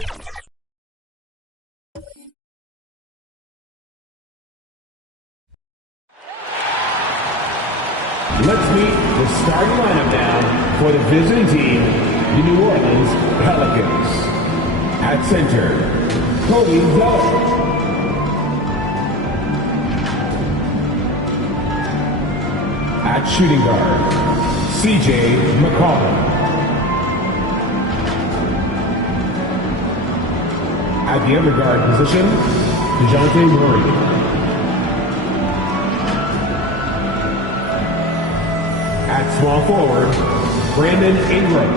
Let's meet the starting lineup now for the visiting team, the New Orleans Pelicans. At center, Cody Zeller. At shooting guard, CJ McCollum. At the other guard position, DeJounte Murray. At small forward, Brandon Ingram.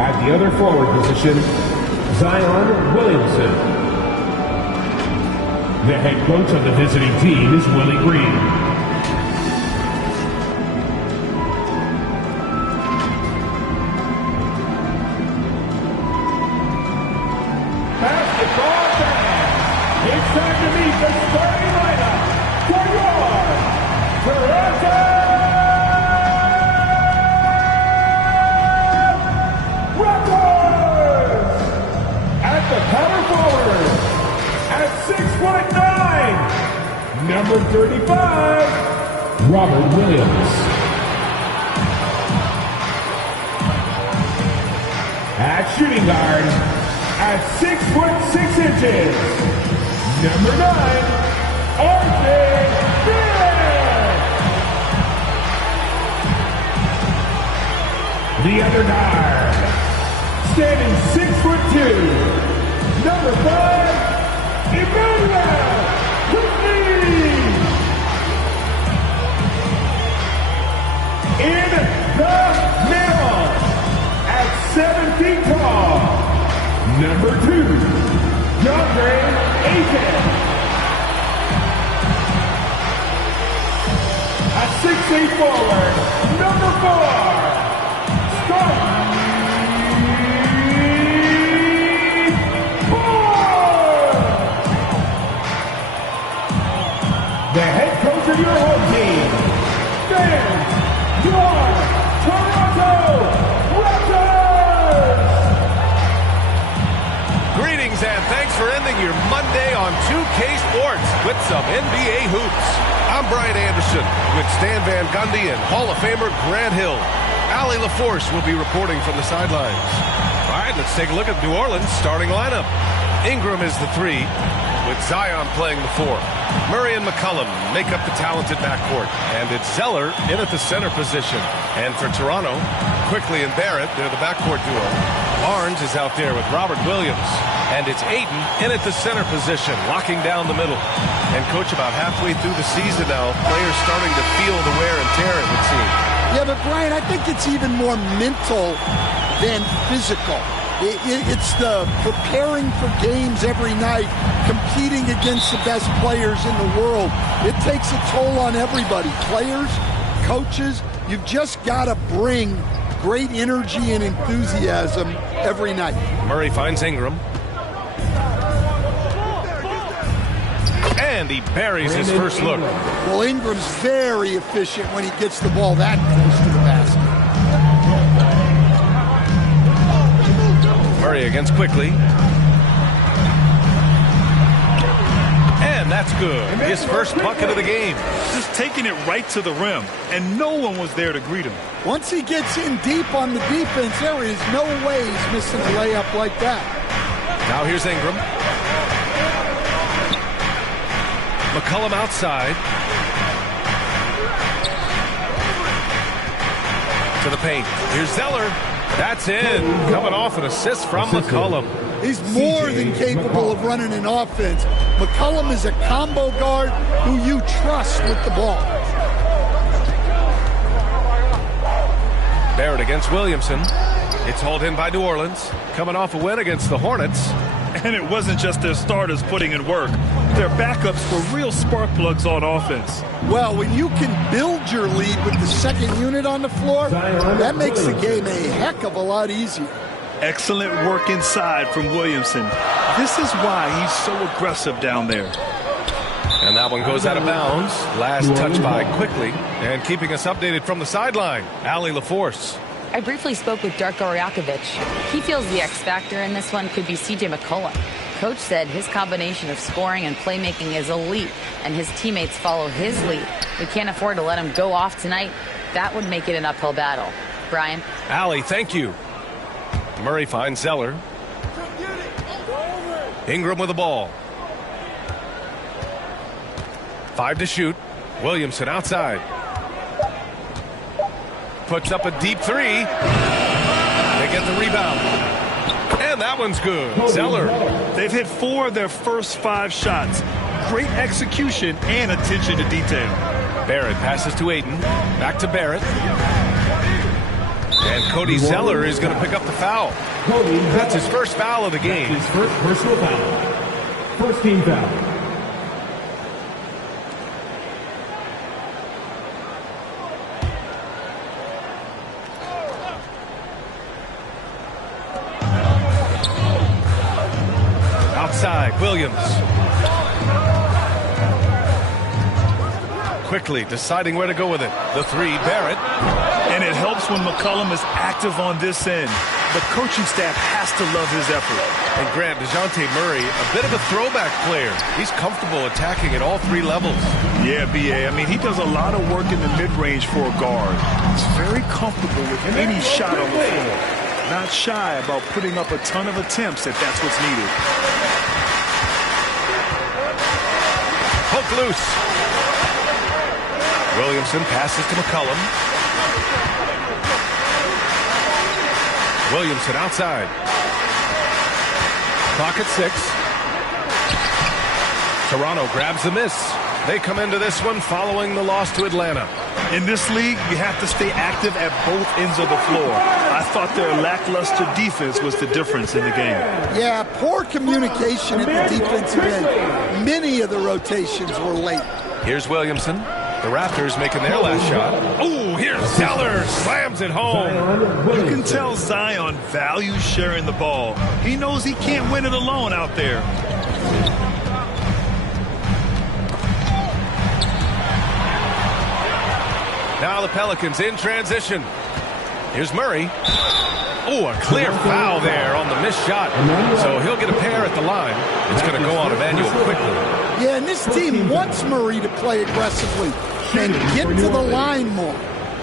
At the other forward position, Zion Williamson. The head coach of the visiting team is Willie Green. Basketball fans, it's time to meet the starting lineup for your Toronto Raptors! At the power forward, at 6'9", number 35, Robert Williams. At shooting guard, at 6'6", number 9, RJ Barrett. The other guard, standing 6'2", number 5, Emmanuel Quickly. In the middle, at 7 feet tall, number 2, DeAndre Ayton. At 6'8" forward, number 4, Scott. The head coach of your home team, fans, your Toronto Raptors! Greetings and thanks for ending your Monday on 2K Sports with some NBA hoops. I'm Brian Anderson with Stan Van Gundy and Hall of Famer Grant Hill. Allie LaForce will be reporting from the sidelines. All right, let's take a look at New Orleans' starting lineup. Ingram is the 3, with Zion playing the 4. Murray and McCollum make up the talented backcourt, and it's Zeller in at the center position. And for Toronto, Quickly and Barrett, they're the backcourt duo. Barnes is out there with Robert Williams, and it's Ayton in at the center position, locking down the middle. And coach, about halfway through the season now, players starting to feel the wear and tear, it would seem. Yeah, but Brian, I think it's even more mental than physical. It's the preparing for games every night, competing against the best players in the world. It takes a toll on everybody, players, coaches. You've just got to bring great energy and enthusiasm every night. Murray finds Ingram. And he buries his first look. Well, Ingram's very efficient when he gets the ball that close to the basket. Murray against Quickly. And that's good. His first bucket of the game. Just taking it right to the rim, and no one was there to greet him. Once he gets in deep on the defense, there is no way he's missing a layup like that. Now here's Ingram. McCollum outside. To the paint. Here's Zeller. That's in. Coming off an assist from McCollum. He's more than capable of running an offense. McCollum is a combo guard who you trust with the ball. Barrett against Williamson. It's hauled in by New Orleans. Coming off a win against the Hornets. And it wasn't just their starters putting in work. Their backups were real spark plugs on offense. Well, when you can build your lead with the second unit on the floor, that makes the game a heck of a lot easier. Excellent work inside from Williamson. This is why he's so aggressive down there. And that one goes out of bounds. Last touch by Quickly. And keeping us updated from the sideline, Allie LaForce. I briefly spoke with Darko Rajakovic. He feels the X factor in this one could be CJ McCollum. Coach said his combination of scoring and playmaking is elite, and his teammates follow his lead. We can't afford to let him go off tonight. That would make it an uphill battle. Brian? Allie, thank you. Murray finds Zeller. Ingram with the ball. 5 to shoot. Williamson outside. Puts up a deep 3. They get the rebound. And that one's good. Zeller. They've hit 4 of their first 5 shots. Great execution and attention to detail. Barrett passes to Ayton. Back to Barrett. And Cody Zeller is going to pick up the foul. That's his first foul of the game. His first personal foul. First team foul. Outside, Williams. Quickly deciding where to go with it. The 3, Barrett. And it helps when McCollum is active on this end. The coaching staff has to love his effort. And Grant, DeJounte Murray, a bit of a throwback player. He's comfortable attacking at all 3 levels. Yeah, B.A. I mean, he does a lot of work in the mid-range for a guard. He's very comfortable with any shot on the floor. Not shy about putting up a ton of attempts if that's what's needed. Hook loose. Williamson passes to McCollum. Williamson outside. Clock at 6. Toronto grabs the miss. They come into this one following the loss to Atlanta. In this league, you have to stay active at both ends of the floor. I thought their lackluster defense was the difference in the game. Yeah, poor communication at the defensive end. Many of the rotations were late. Here's Williamson. The Raptors making their last shot. Oh, here's Zeller. Slams it home. You can tell Zion values sharing the ball. He knows he can't win it alone out there. Now the Pelicans in transition. Here's Murray. Oh, a clear foul there on the missed shot. So he'll get a pair at the line. It's going to go on Emmanuel quickly. Yeah, and this team wants Murray to play aggressively and get to the line more.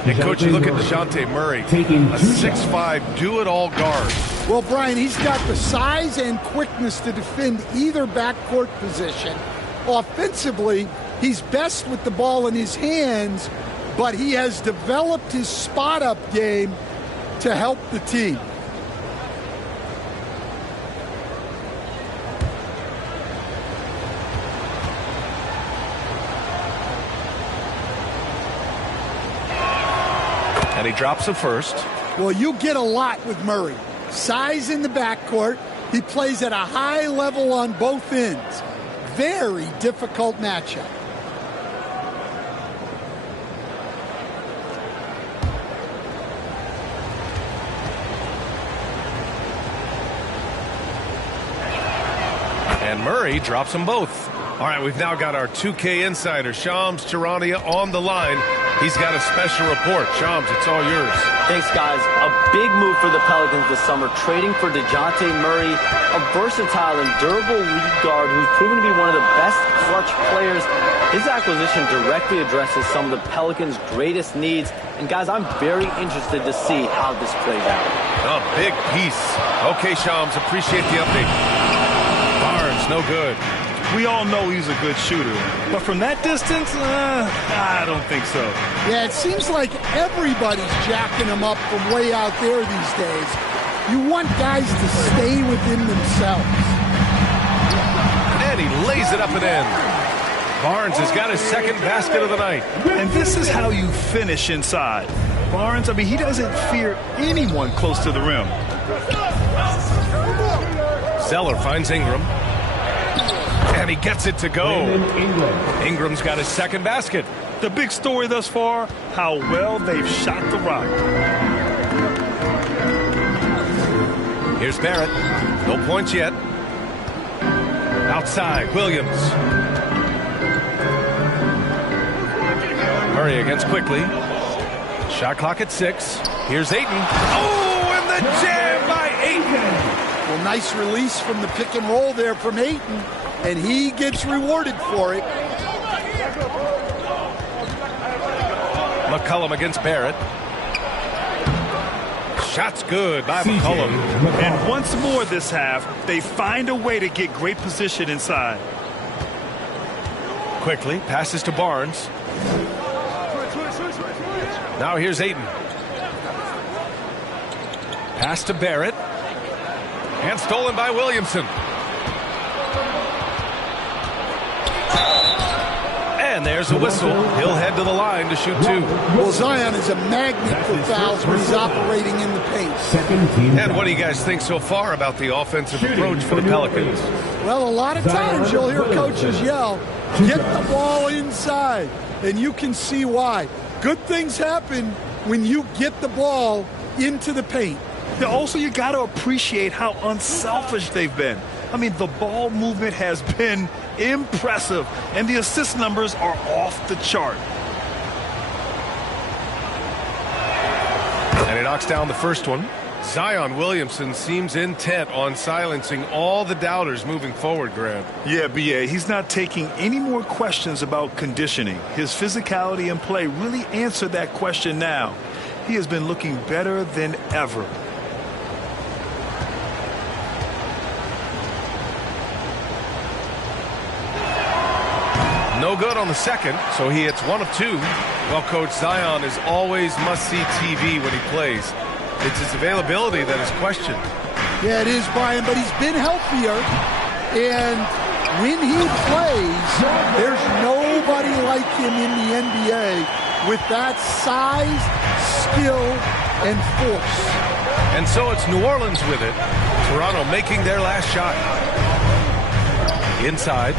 And, Coach, you look at DeJounte Murray, a 6'5", do-it-all guard. Well, Brian, he's got the size and quickness to defend either backcourt position. Offensively, he's best with the ball in his hands, but he has developed his spot-up game to help the team. And he drops the first. Well, you get a lot with Murray. Size in the backcourt. He plays at a high level on both ends. Very difficult matchup. And Murray drops them both. All right, we've now got our 2K insider, Shams Charania, on the line. He's got a special report. Shams, it's all yours. Thanks, guys. A big move for the Pelicans this summer, trading for DeJounte Murray, a versatile and durable lead guard who's proven to be one of the best clutch players. His acquisition directly addresses some of the Pelicans' greatest needs. And, guys, I'm very interested to see how this plays out. A big piece. Okay, Shams, appreciate the update. Barnes, no good. We all know he's a good shooter, but from that distance, I don't think so. Yeah, it seems like everybody's jacking him up from way out there these days. You want guys to stay within themselves. And he lays it up and in. Barnes has got his second basket of the night. And this is how you finish inside. Barnes, I mean, he doesn't fear anyone close to the rim. Zeller finds Ingram. And he gets it to go. Ingram's got his second basket. The big story thus far, how well they've shot the rock. Here's Barrett. No points yet. Outside, Williams. Murray against quickly. Shot clock at 6. Here's Ayton. Oh, and the jam by Ayton. Well, nice release from the pick and roll there from Ayton, and he gets rewarded for it. McCollum against Barrett. Shot's good by McCollum. And once more this half, they find a way to get great position inside. Quickly passes to Barnes. Now here's Ayton. Pass to Barrett. And stolen by Williamson. And there's a whistle. He'll head to the line to shoot 2. Well, Zion is a magnet for fouls when he's operating in the paint. And what do you guys think so far about the offensive approach for the Pelicans? Well, a lot of times you'll hear coaches yell, get the ball inside, and you can see why. Good things happen when you get the ball into the paint. Also, you got to appreciate how unselfish they've been. I mean, the ball movement has been impressive, and the assist numbers are off the chart. And he knocks down the first one. Zion Williamson seems intent on silencing all the doubters moving forward, Grant. Yeah, B.A., he's not taking any more questions about conditioning. His physicality and play really answer that question now. He has been looking better than ever. No good on the second, so he hits 1 of 2. Well, Coach, Zion is always must-see TV when he plays. It's his availability that is questioned. Yeah, it is, Brian, but he's been healthier. And when he plays, there's nobody like him in the NBA with that size, skill, and force. And so it's New Orleans with it. Toronto making their last shot. Inside.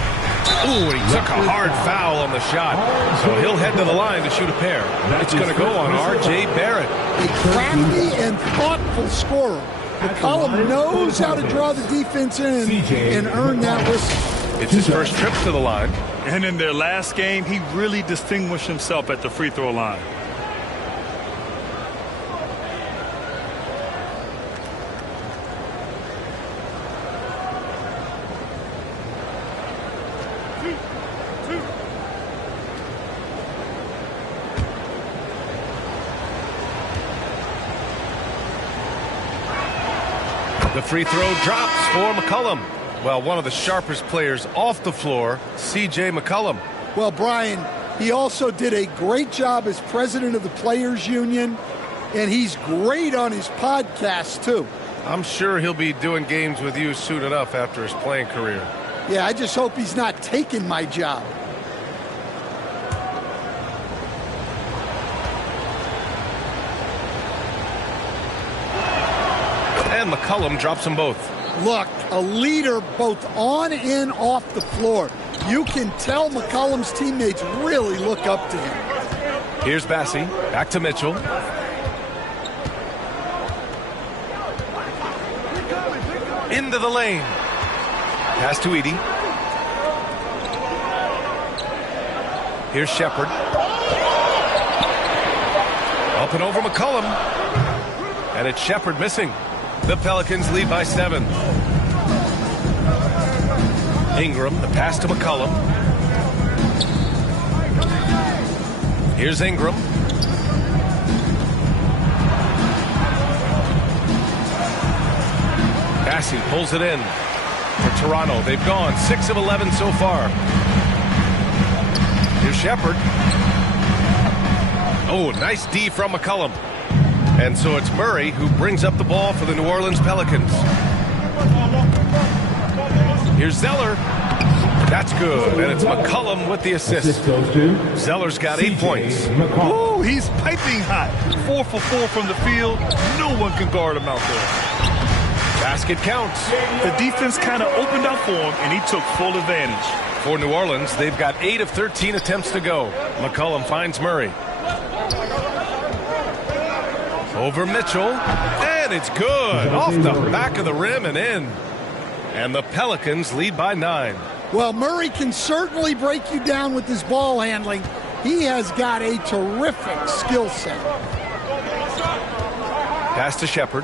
Ooh, he took a hard foul on the shot. So he'll head to the line to shoot a pair. It's going to go on R.J. Barrett. A crafty and thoughtful scorer. McCollum knows how to draw the defense in and earn that whistle. It's his first trip to the line. And in their last game, he really distinguished himself at the free throw line. The free throw drops for McCollum. Well, one of the sharpest players off the floor, C.J. McCollum. Well, Brian, he also did a great job as president of the Players Union, and he's great on his podcast, too. I'm sure he'll be doing games with you soon enough after his playing career. Yeah, I just hope he's not taking my job. And McCollum drops them both. Look, a leader both on and off the floor. You can tell McCollum's teammates really look up to him. Here's Bassey. Back to Mitchell. Into the lane. Pass to Edey. Here's Shepherd. Up and over McCollum. And it's Shepherd missing. The Pelicans lead by 7. Ingram, the pass to McCollum. Here's Ingram. Bassey pulls it in for Toronto. They've gone 6 of 11 so far. Here's Shepherd. Oh, nice D from McCollum. And so it's Murray who brings up the ball for the New Orleans Pelicans. Here's Zeller. That's good. And it's McCollum with the assist. Zeller's got 8 points. Ooh, he's piping hot. 4 for 4 from the field. No one can guard him out there. Basket counts. The defense kind of opened up for him, and he took full advantage. For New Orleans, they've got 8 of 13 attempts to go. McCollum finds Murray. Over Mitchell, and it's good. Off the back of the rim and in. And the Pelicans lead by 9. Well, Murray can certainly break you down with his ball handling. He has got a terrific skill set. Pass to Shepard.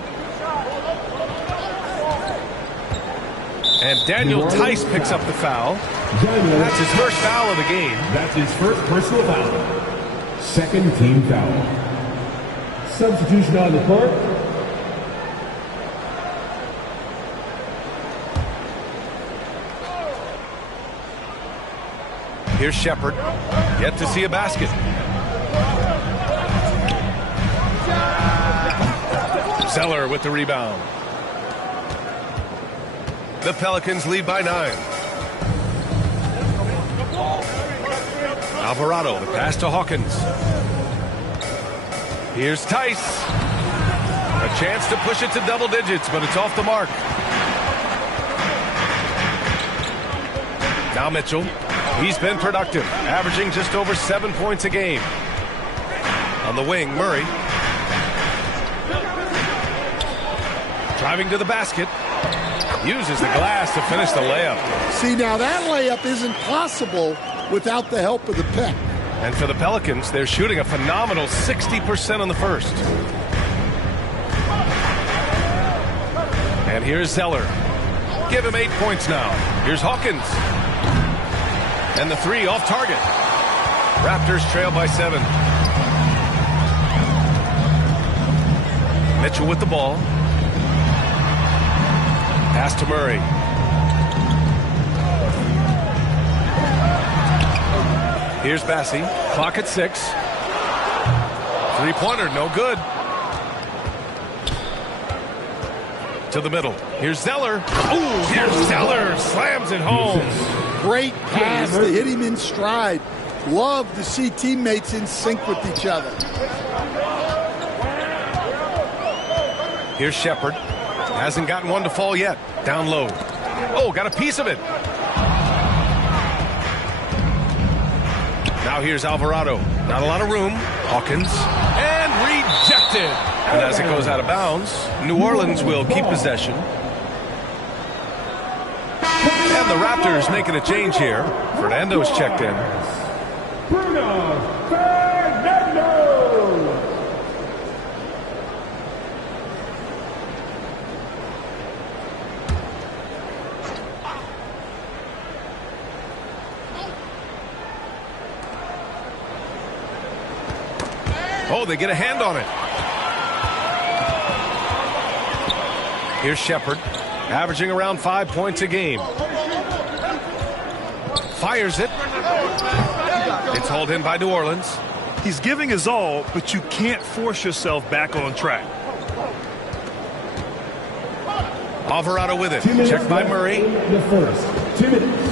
And Daniel Tice picks up the foul. That's his first foul of the game. That's his first personal foul. Second team foul. Substitution on the court. Here's Shepard. Yet to see a basket. Zeller with the rebound. The Pelicans lead by 9. Alvarado, the pass to Hawkins. Here's Tice. A chance to push it to double digits, but it's off the mark. Now Mitchell. He's been productive, averaging just over 7 points a game. On the wing, Murray. Driving to the basket. Uses the glass to finish the layup. See, now that layup isn't possible without the help of the pick. And for the Pelicans, they're shooting a phenomenal 60% on the first. And here's Zeller. Give him 8 points now. Here's Hawkins. And the 3 off target. Raptors trail by 7. Mitchell with the ball. Pass to Murray. Here's Bassie. Clock at 6. Three-pointer, no good. To the middle. Here's Zeller. Ooh, here's Zeller. Slams it home. Great pass to hit him in stride. Love to see teammates in sync with each other. Here's Shepard. Hasn't gotten one to fall yet. Down low. Oh, got a piece of it. Now here's Alvarado. Not a lot of room. Hawkins. And rejected. And as it goes out of bounds, New Orleans will keep possession. And the Raptors making a change here. Fernando's checked in. Bruno Fernando. Oh, they get a hand on it. Here's Shepard, averaging around 5 points a game. Fires it. It's hauled in by New Orleans. He's giving his all, but you can't force yourself back on track. Alvarado with it. Checked by Murray. The first 2 minutes.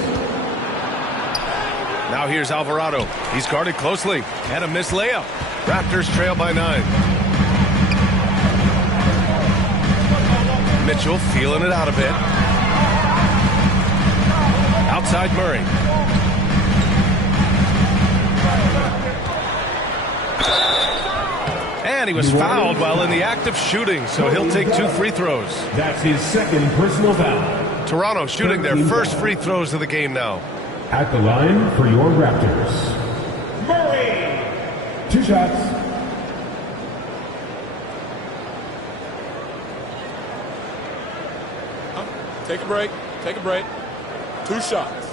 Now here's Alvarado. He's guarded closely. And a missed layup. Raptors trail by 9. Mitchell feeling it out a bit. Outside Murray. And he was fouled while in the act of shooting, so he'll take 2 free throws. That's his second personal foul. Toronto shooting their first free throws of the game now. At the line for your Raptors. Murray! 2 shots. Take a break. Take a break. 2 shots.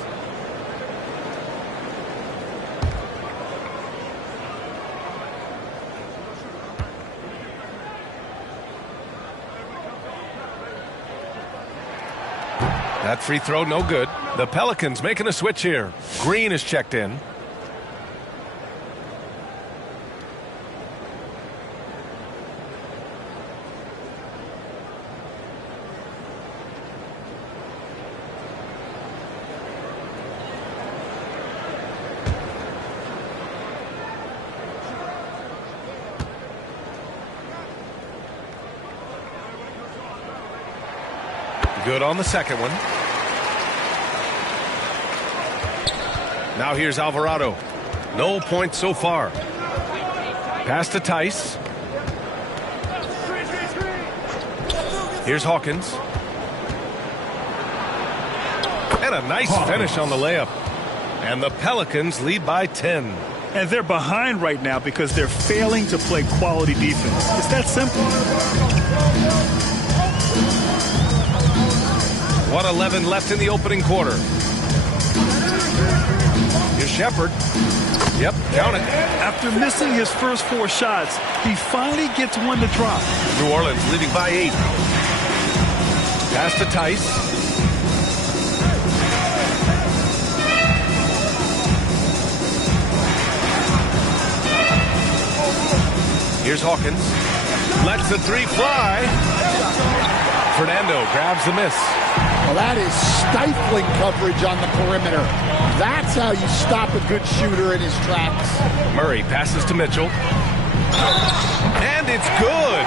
That free throw, no good. The Pelicans making a switch here. Green is checked in. Good on the second one. Now here's Alvarado. No points so far. Pass to Tice. Here's Hawkins. And a nice finish on the layup. And the Pelicans lead by 10. And they're behind right now because they're failing to play quality defense. It's that simple. 1:11 left in the opening quarter. Here's Shepard. Yep, count it. After missing his first 4 shots, he finally gets one to drop. New Orleans leading by 8. Pass to Tice. Here's Hawkins. Lets the 3 fly. Fernando grabs the miss. Well, that is stifling coverage on the perimeter. That's how you stop a good shooter in his tracks. Murray passes to Mitchell. And it's good.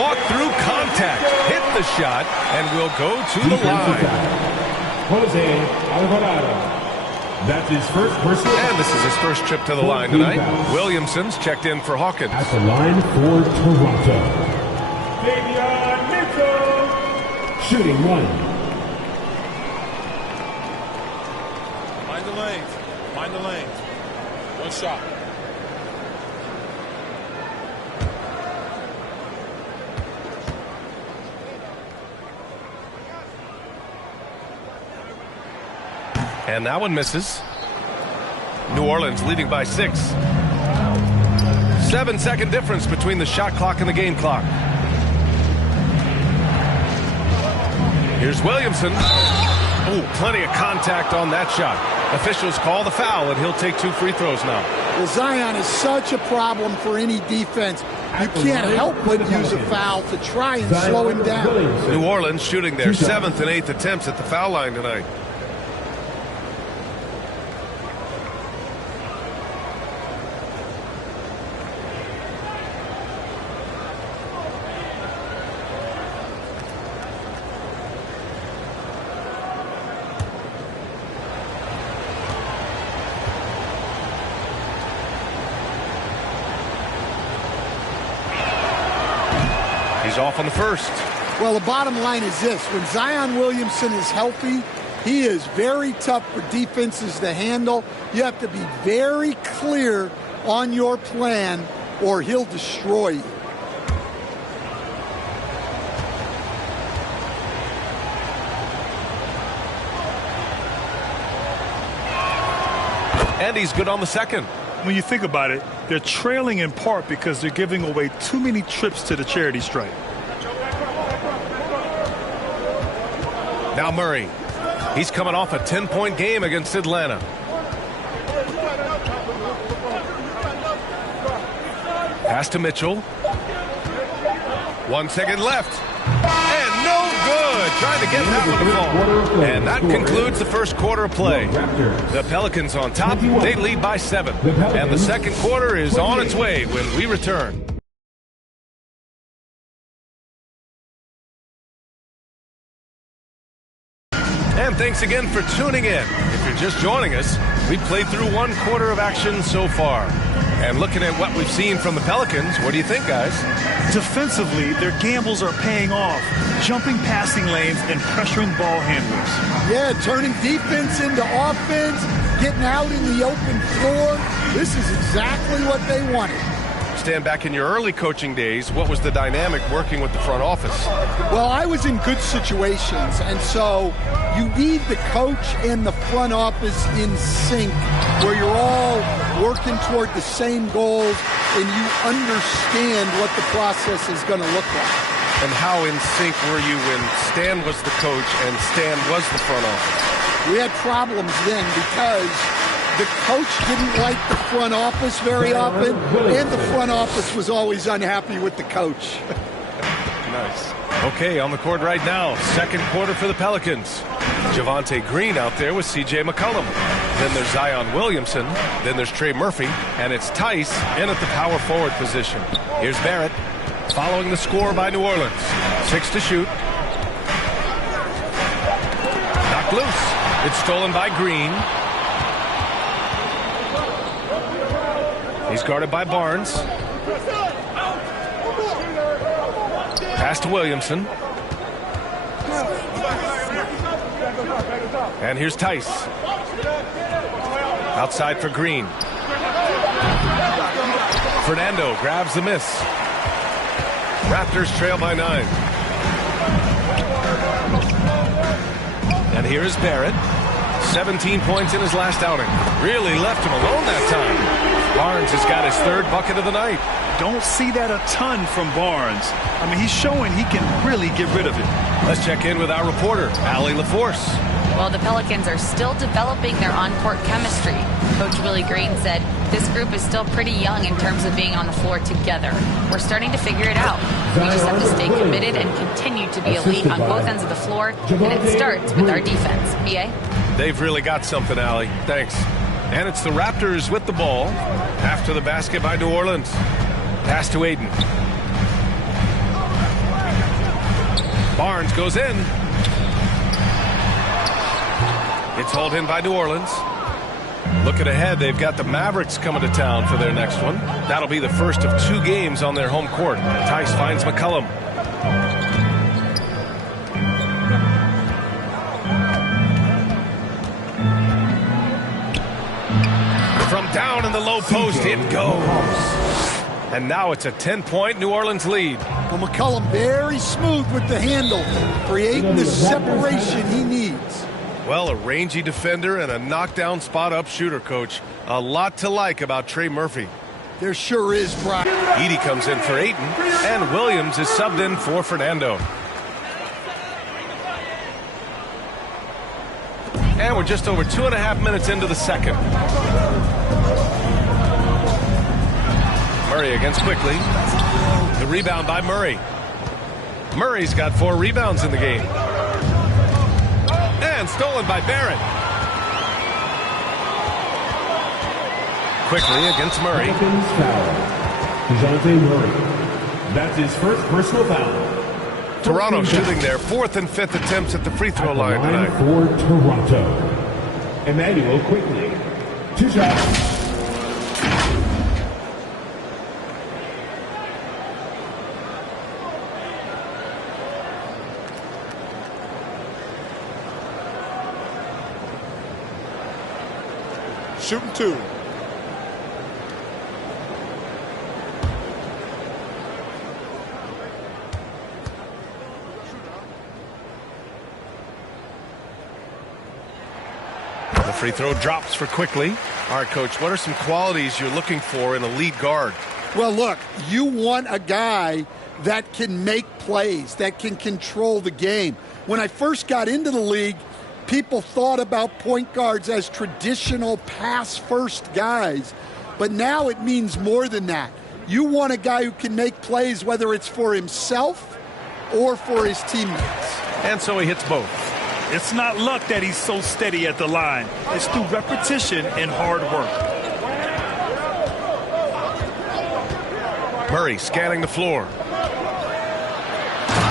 Fought through contact. Hit the shot and will go to the line. Jose Alvarado. That's his first personal. And this is his first trip to the line tonight. Williamson's checked in for Hawkins. At the line for Toronto. Fabian Mitchell. Shooting 1. Mind the lanes. Mind the lanes. One shot. And that one misses. New Orleans leading by 6. 7-second difference between the shot clock and the game clock. Here's Williamson. Oh, plenty of contact on that shot. Officials call the foul, and he'll take 2 free throws now. Well, Zion is such a problem for any defense. You can't help but use a foul to try and slow him down. New Orleans shooting their 7th and 8th attempts at the foul line tonight. He's off on the first. Well, the bottom line is this. When Zion Williamson is healthy, he is very tough for defenses to handle. You have to be very clear on your plan or he'll destroy you. And he's good on the second. When you think about it, they're trailing in part because they're giving away too many trips to the charity stripe. Now Murray. He's coming off a 10-point game against Atlanta. Pass to Mitchell. 1 second left. And no good. Trying to get that one to fall. And that concludes the first quarter of play. The Pelicans on top. They lead by 7. And the second quarter is on its way when we return. And thanks again for tuning in. If you're just joining us, we played through 1 quarter of action so far. And looking at what we've seen from the Pelicans, what do you think, guys? Defensively, their gambles are paying off. Jumping passing lanes and pressuring ball handlers. Yeah, turning defense into offense, getting out in the open floor. This is exactly what they wanted. Stand back in your early coaching days, what was the dynamic working with the front office? Well, I was in good situations, and so you need the coach and the front office in sync, where you're all working toward the same goals and you understand what the process is going to look like. And how in sync were you when Stan was the coach and Stan was the front office? We had problems then because the coach didn't like the front office very often, and the front office was always unhappy with the coach. Nice. Okay, on the court right now, second quarter for the Pelicans. Javonte Green out there with C.J. McCollum. Then there's Zion Williamson. Then there's Trey Murphy. And it's Tice in at the power forward position. Here's Barrett following the score by New Orleans. 6 to shoot. Knocked loose. It's stolen by Green. He's guarded by Barnes. Pass to Williamson. And here's Tice. Outside for Green. Fernando grabs the miss. Raptors trail by 9. And here's Barrett. 17 points in his last outing. Really left him alone that time. Barnes has got his 3rd bucket of the night. Don't see that a ton from Barnes. I mean, he's showing he can really get rid of it. Let's check in with our reporter, Allie LaForce. Well, the Pelicans are still developing their on-court chemistry. Coach Willie Green said this group is still pretty young in terms of being on the floor together. We're starting to figure it out. We just have to stay committed and continue to be elite on both ends of the floor, and it starts with our defense. B.A.? They've really got something, Allie. Thanks. And it's the Raptors with the ball after the basket by New Orleans. Pass to Aiden. Barnes goes in. It's hauled in by New Orleans. Looking ahead, they've got the Mavericks coming to town for their next one. That'll be the first of 2 games on their home court. Tice finds McCollum. From down in the low post, it goes. And now it's a 10-point New Orleans lead. Well, McCollum very smooth with the handle, creating the separation he needs. Well, a rangy defender and a knockdown spot-up shooter, Coach. A lot to like about Trey Murphy. There sure is, Brock. Edey comes in for Ayton, and Williams is subbed in for Fernando. And we're just over 2.5 minutes into the second. Murray against Quickly. The rebound by Murray. Murray's got 4 rebounds in the game. And stolen by Barrett. Quickly against Murray. DeJounte Murray. That's his first personal foul. Toronto shooting their 4th and 5th attempts at the free throw line tonight. For Toronto. Emmanuel Quickly. 2 shots. Shooting 2. The free throw drops for Quickly. All right, Coach, what are some qualities you're looking for in a lead guard? Well, look, you want a guy that can make plays, that can control the game. When I first got into the league, people thought about point guards as traditional pass-first guys, but now it means more than that. You want a guy who can make plays, whether it's for himself or for his teammates. And so he hits both. It's not luck that he's so steady at the line. It's through repetition and hard work. Murray scanning the floor.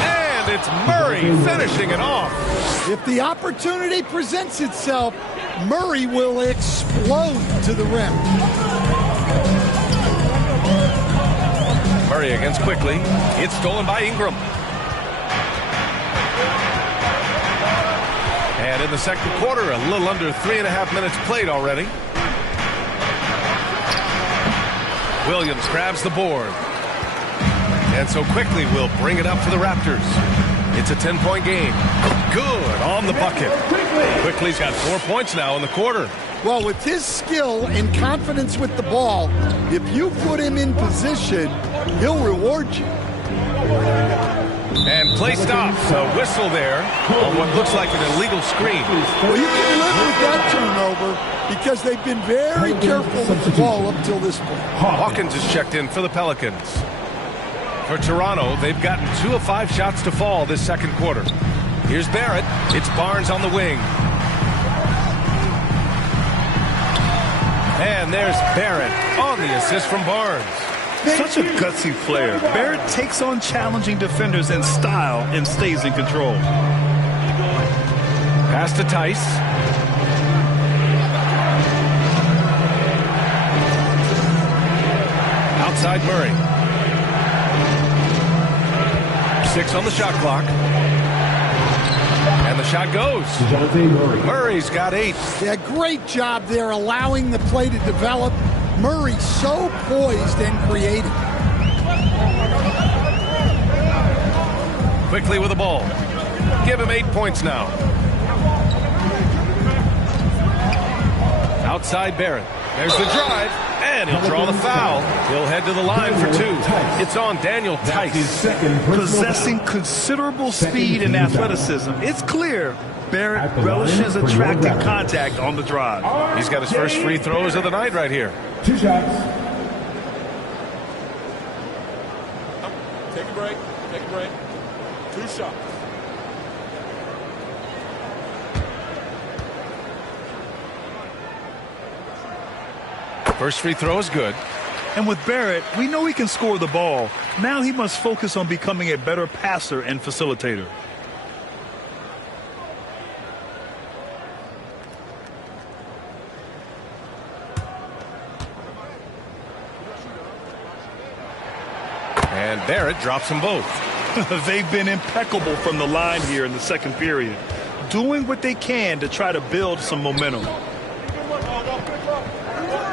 And it's Murray finishing it off. If the opportunity presents itself, Murray will explode to the rim. Murray against Quickly. It's stolen by Ingram. And in the second quarter, a little under 3.5 minutes played already. Williams grabs the board. And so Quickly will bring it up for the Raptors. It's a 10-point game. Good on the bucket. Quickly's got 4 points now in the quarter. Well, with his skill and confidence with the ball, if you put him in position, he'll reward you. And play stops. A whistle there on what looks like an illegal screen. Well, you can live with that turnover because they've been very careful with the ball up till this point. Hawkins is checked in for the Pelicans. For Toronto, they've gotten 2 of 5 shots to fall this second quarter. Here's Barrett. It's Barnes on the wing. And there's Barrett on the assist from Barnes. Such a gutsy player. Barrett takes on challenging defenders in style and stays in control. Pass to Tice. Outside Murray. 6 on the shot clock. And the shot goes. Murray's got 8. Yeah, great job there allowing the play to develop. Murray so poised and creative. Quickly with the ball. Give him 8 points now. Outside Barrett. There's the drive, and he'll draw the foul. He'll head to the line for 2. It's on Daniel Tice. Possessing considerable speed and athleticism, it's clear Barrett relishes attracting contact on the drive. He's got his first free throws of the night right here. 2 shots. Take a break. Take a break. 2 shots. First free throw is good. And with Barrett, we know he can score the ball. Now he must focus on becoming a better passer and facilitator. And Barrett drops them both. They've been impeccable from the line here in the second period, doing what they can to try to build some momentum.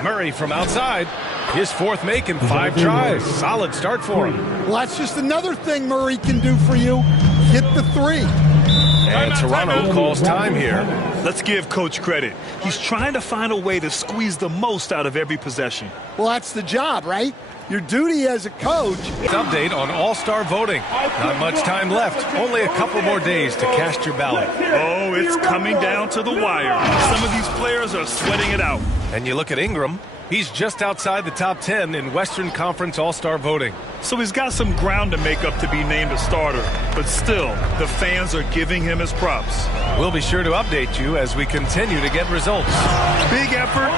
Murray from outside. His 4th make in 5 tries. Solid start for him. Well, that's just another thing Murray can do for you. Hit the 3. And Toronto calls time here. Let's give Coach credit. He's trying to find a way to squeeze the most out of every possession. Well, that's the job, right? Your duty as a coach. Update on All-Star voting. Not much time left. Only a couple more days to cast your ballot. Oh, it's coming down to the wire. Some of these players are sweating it out. And you look at Ingram. He's just outside the top 10 in Western Conference All-Star voting. So he's got some ground to make up to be named a starter. But still, the fans are giving him his props. We'll be sure to update you as we continue to get results. Big effort,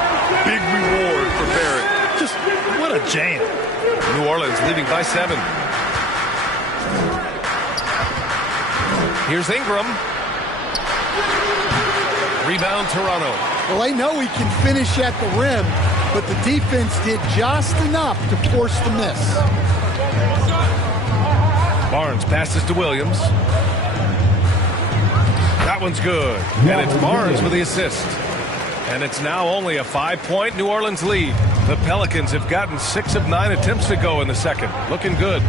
big reward for Barrett. Just what a jam. New Orleans leading by 7. Here's Ingram. Rebound Toronto. Well, they know he can finish at the rim, but the defense did just enough to force the miss. Barnes passes to Williams. That one's good. And it's Barnes with the assist. And it's now only a 5-point New Orleans lead. The Pelicans have gotten 6 of 9 attempts to go in the second. Looking good.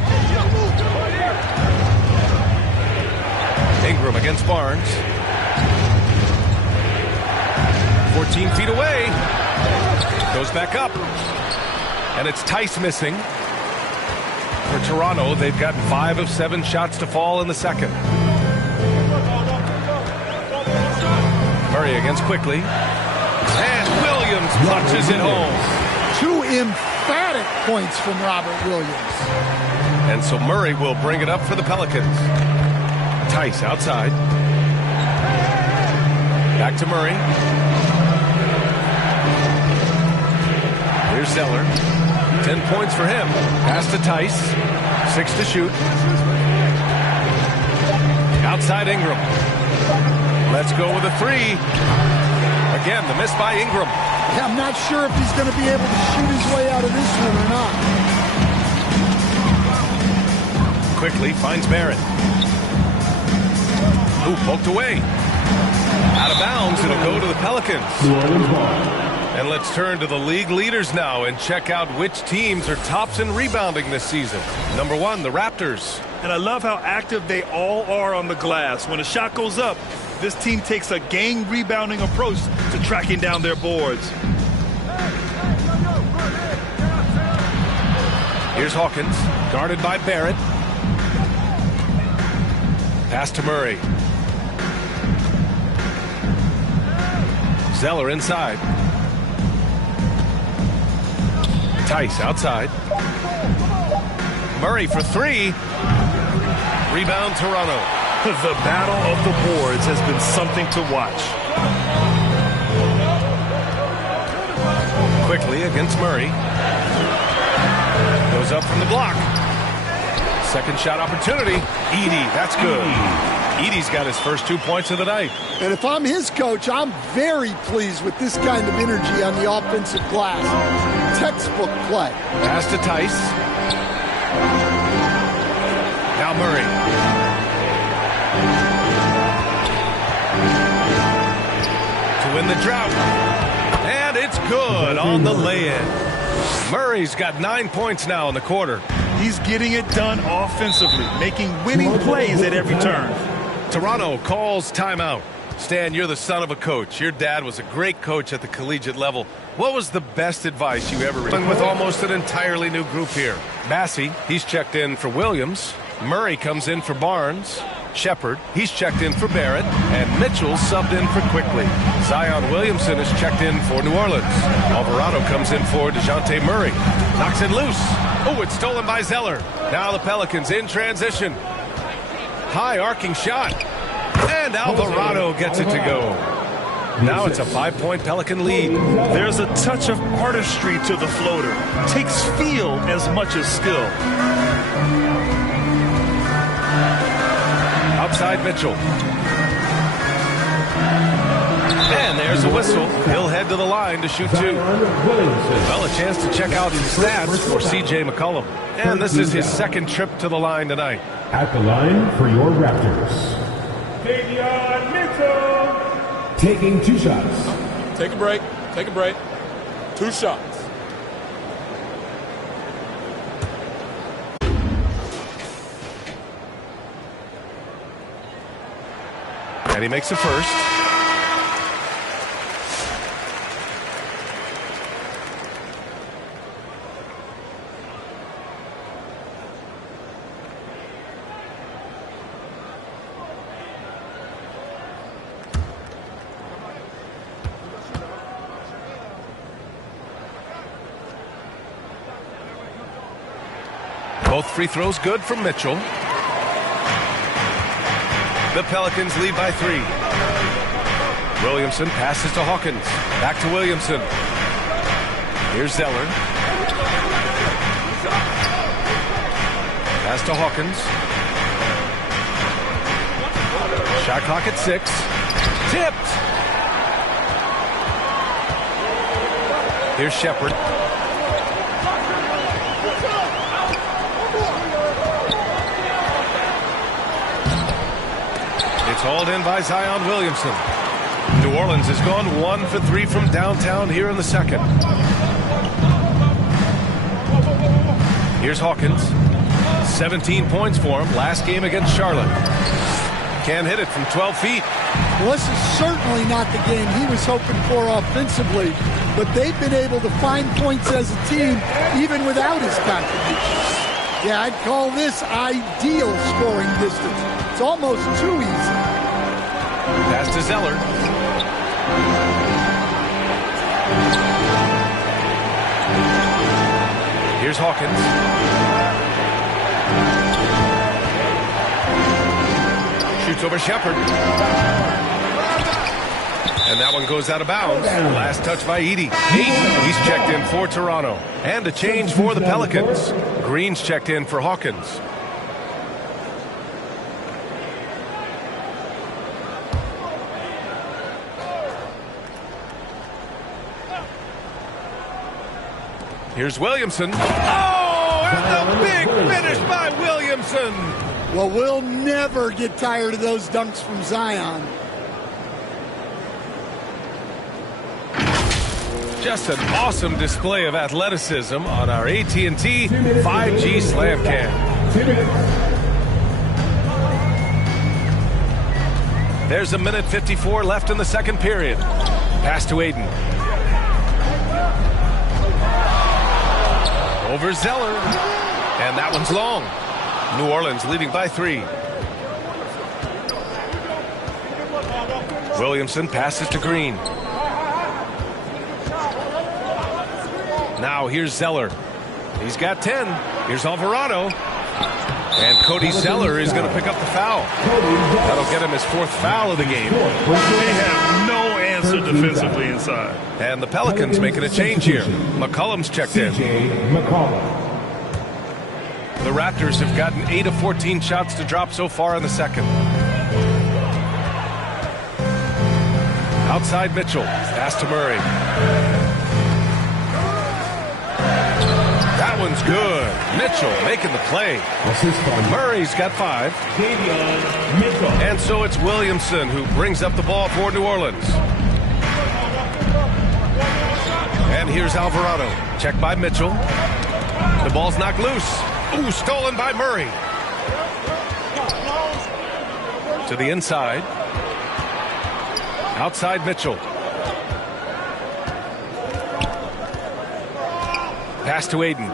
Ingram against Barnes. 14 feet away. Goes back up. And it's Tice missing. For Toronto, they've gotten 5 of 7 shots to fall in the second. Murray against Quickly. And Williams punches it home. 2 emphatic points from Robert Williams. And so Murray will bring it up for the Pelicans. Tice outside. Back to Murray. Here's Zeller. 10 points for him. Pass to Tice. 6 to shoot. Outside Ingram. Let's go with a 3. Again, the miss by Ingram. Yeah, I'm not sure if he's going to be able to shoot his way out of this one or not. Quickly finds Barrett. Ooh, poked away. Out of bounds, it'll go to the Pelicans. And let's turn to the league leaders now and check out which teams are tops in rebounding this season. Number 1, the Raptors. And I love how active they all are on the glass. When a shot goes up, this team takes a gang rebounding approach to tracking down their boards. Here's Hawkins, guarded by Barrett. Pass to Murray. Zeller inside. Tice outside. Murray for 3. Rebound Toronto. The battle of the boards has been something to watch. Quickly against Murray. Goes up from the block. Second shot opportunity. Edey, that's good. Edey's got his first 2 points of the night. And if I'm his coach, I'm very pleased with this kind of energy on the offensive glass. Textbook play. Pass to Tice. Now Murray. To win the drought. And it's good on the lay-in. Murray's got 9 points now in the quarter. He's getting it done offensively, making winning plays at every turn. Toronto calls timeout. Stan, you're the son of a coach. Your dad was a great coach at the collegiate level. What was the best advice you ever received with almost an entirely new group here? Massey, he's checked in for Williams. Murray comes in for Barnes. Shepard, he's checked in for Barrett. And Mitchell subbed in for Quickly. Zion Williamson is checked in for New Orleans. Alvarado comes in for DeJounte Murray. Knocks it loose. Oh, it's stolen by Zeller. Now the Pelicans in transition. High arcing shot. And Alvarado gets it to go. Now it's a 5-point Pelican lead. There's a touch of artistry to the floater. Takes feel as much as skill. Outside Mitchell. And there's a whistle. He'll head to the line to shoot 2. Well, a chance to check out his stats for C.J. McCollum. And this is his second trip to the line tonight. At the line for your Raptors. Taking 2 shots. Take a break. Take a break. 2 shots. And he makes the first. Both free throws good from Mitchell. The Pelicans lead by 3. Williamson passes to Hawkins. Back to Williamson. Here's Zeller. Pass to Hawkins. Shot clock at 6. Tipped. Here's Shepard. It's hauled in by Zion Williamson. New Orleans has gone 1 for 3 from downtown here in the second. Here's Hawkins. 17 points for him last game against Charlotte. Can't hit it from 12 feet. Well, this is certainly not the game he was hoping for offensively, but they've been able to find points as a team even without his contributions. Yeah, I'd call this ideal scoring distance. It's almost too easy. Pass to Zeller. Here's Hawkins. Shoots over Shepard. And that one goes out of bounds. Last touch by Edey. He's checked in for Toronto. And a change for the Pelicans. Green's checked in for Hawkins. Here's Williamson. Oh, and the big finish by Williamson. Well, we'll never get tired of those dunks from Zion. Just an awesome display of athleticism on our AT&T 5G Slam Cam. 2 minutes. There's a minute 54 left in the second period. Pass to Aiden. Over Zeller. And that one's long. New Orleans leading by 3. Williamson passes to Green. Now here's Zeller. He's got 10. Here's Alvarado. And Cody Zeller is going to pick up the foul. That'll get him his 4th foul of the game. They have no answer defensively inside. And the Pelicans making a change here. McCollum's checked in. The Raptors have gotten 8 of 14 shots to drop so far in the second. Outside Mitchell. Pass to Murray. That one's good. Mitchell making the play. Murray's got 5. And so it's Williamson who brings up the ball for New Orleans. And here's Alvarado. Checked by Mitchell. The ball's knocked loose. Ooh, stolen by Murray. To the inside. Outside Mitchell. Pass to Aiden.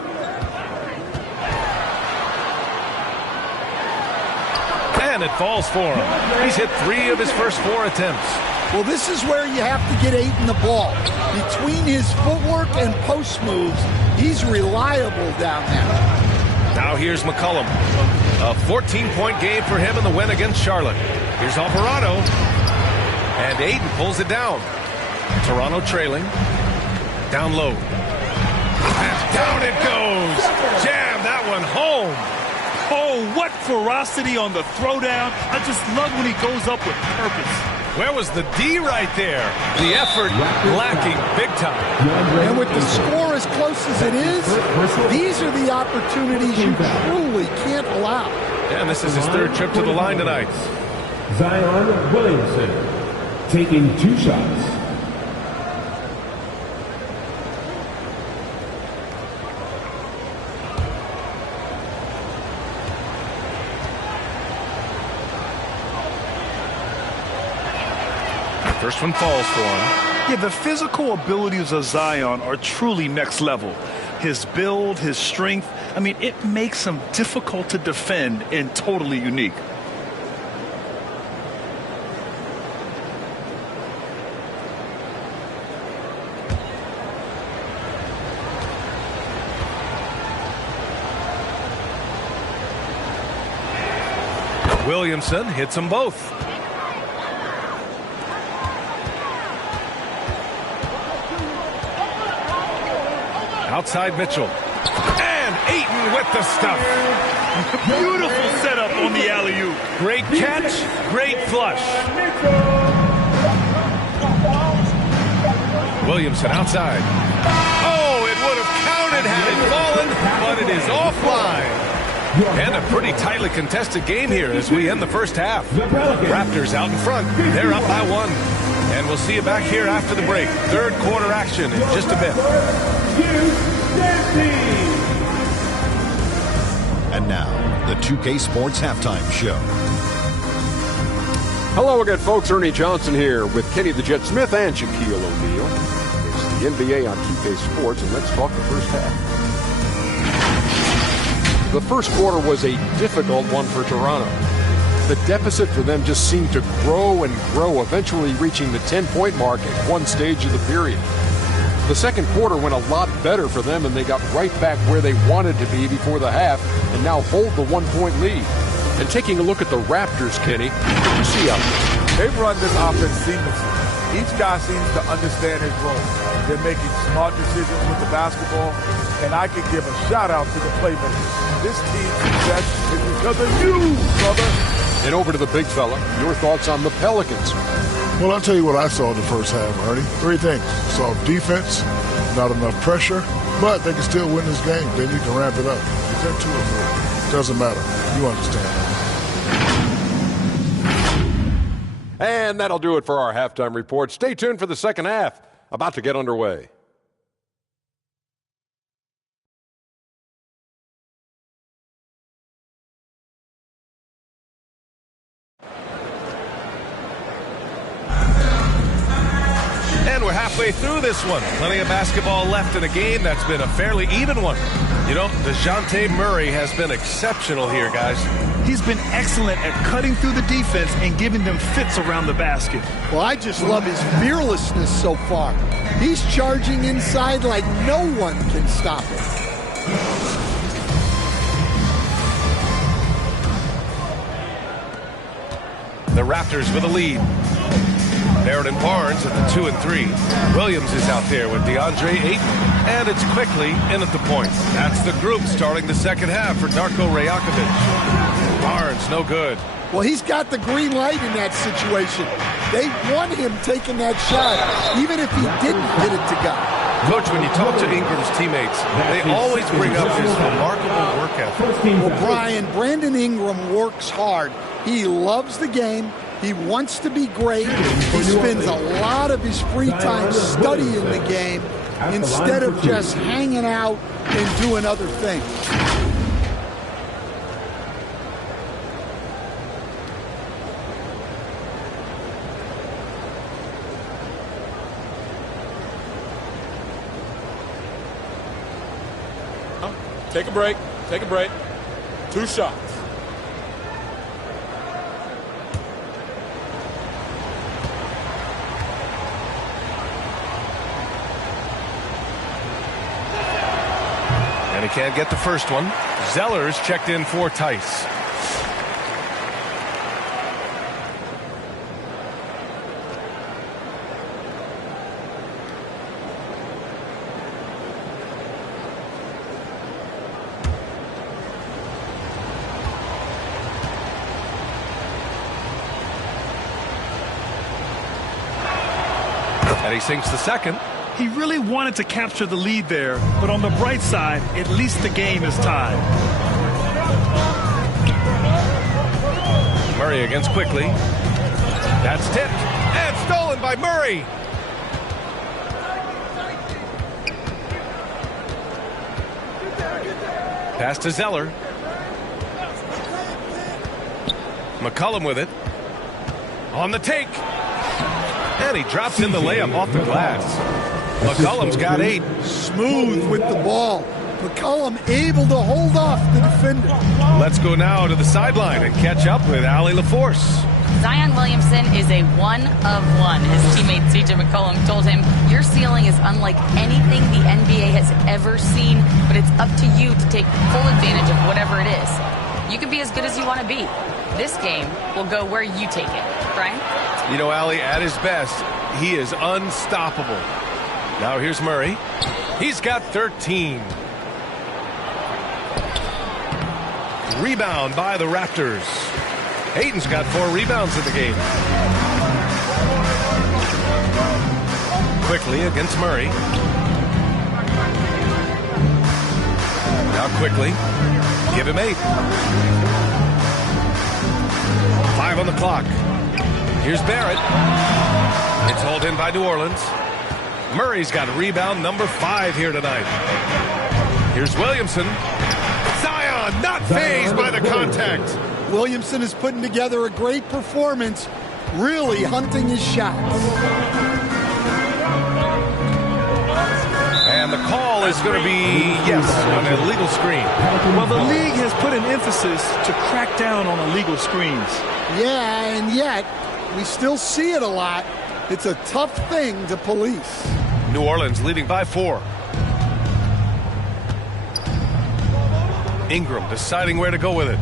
And it falls for him. He's hit 3 of his first 4 attempts. Well, this is where you have to get Aiden the ball. Between his footwork and post moves, he's reliable down there. Now here's McCollum. A 14-point game for him in the win against Charlotte. Here's Alvarado. And Aiden pulls it down. Toronto trailing. Down low. And down it goes. Jam that one home. Oh, what ferocity on the throwdown. I just love when he goes up with purpose. Where was the D right there? The effort lacking big time. And with the score as close as it is, these are the opportunities you truly can't allow. And this is his 3rd trip to the line tonight. Zion Williamson taking 2 shots. First one falls for him. Yeah, the physical abilities of Zion are truly next level. His build, his strength, I mean, it makes him difficult to defend and totally unique. Williamson hits them both. Outside Mitchell. And Ayton with the stuff. Beautiful setup on the alley-oop. Great catch, great flush. Williamson outside. Oh, it would have counted had it fallen, but it is offline. And a pretty tightly contested game here as we end the first half. Raptors out in front. They're up by 1. And we'll see you back here after the break. 3rd quarter action in just a bit. And now, the 2K Sports Halftime Show. Hello again, folks. Ernie Johnson here with Kenny the Jet Smith and Shaquille O'Neal. It's the NBA on 2K Sports, and let's talk the first half. The first quarter was a difficult one for Toronto. The deficit for them just seemed to grow and grow, eventually reaching the 10-point mark at one stage of the period. The second quarter went a lot better for them, and they got right back where they wanted to be before the half and now hold the 1-point lead. And taking a look at the Raptors, Kenny, what do you see out there? They've run this offense seamlessly. Each guy seems to understand his role. They're making smart decisions with the basketball, and I can give a shout-out to the playmakers. This team's success is because of you, brother. And over to the big fella, your thoughts on the Pelicans. Well, I'll tell you what I saw in the first half, Ernie. 3 things. Soft defense, not enough pressure, but they can still win this game. They need to ramp it up. Is that 2 or 3? Doesn't matter. You understand. And that'll do it for our halftime report. Stay tuned for the second half, about to get underway. And we're halfway through this one. Plenty of basketball left in a game that's been a fairly even one. You know, DeJounte Murray has been exceptional here, guys. He's been excellent at cutting through the defense and giving them fits around the basket. Well, I just love his fearlessness so far. He's charging inside like no one can stop him. The Raptors with a lead. Barrett and Barnes at the 2 and 3. Williams is out there with DeAndre Ayton. And it's quickly in at the point. That's the group starting the second half for Darko Rajakovic. Barnes, no good. Well, he's got the green light in that situation. They want him taking that shot, even if he didn't get it to go. Coach, when you talk to Ingram's teammates, they always bring up his remarkable work ethic. Well, Brian, Brandon Ingram works hard. He loves the game. He wants to be great. He spends a lot of his free time studying the game. instead of just hanging out and doing other things. Take a break. Take a break. 2 shots. And he can't get the first one. Zeller's checked in for Tice. And he sinks the second. He really wanted to capture the lead there, but on the bright side, at least the game is tied. Murray against Quickly. That's tipped and stolen by Murray. Pass to Zeller. McCollum with it. On the take. And he drops in the layup off the glass. McCollum's got 8. Smooth with the ball. McCollum able to hold off the defender. Let's go now to the sideline and catch up with Allie LaForce. Zion Williamson is a 1 of 1. His teammate CJ McCollum told him, your ceiling is unlike anything the NBA has ever seen, but it's up to you to take full advantage of whatever it is. You can be as good as you want to be. This game will go where you take it. Brian? You know, Allie, at his best, he is unstoppable. Now here's Murray. He's got 13. Rebound by the Raptors. Hayden's got 4 rebounds in the game. Quickly against Murray. Now Quickly. Give him 8. 5 on the clock. Here's Barrett. It's hauled in by New Orleans. Murray's got rebound number 5 here tonight. Here's Williamson. Zion not fazed by the contact. Williamson is putting together a great performance, really hunting his shots. And the call is going to be, yes, an illegal screen. Well, the league has put an emphasis to crack down on illegal screens. Yeah, and yet we still see it a lot. It's a tough thing to police. New Orleans leading by 4. Ingram deciding where to go with it.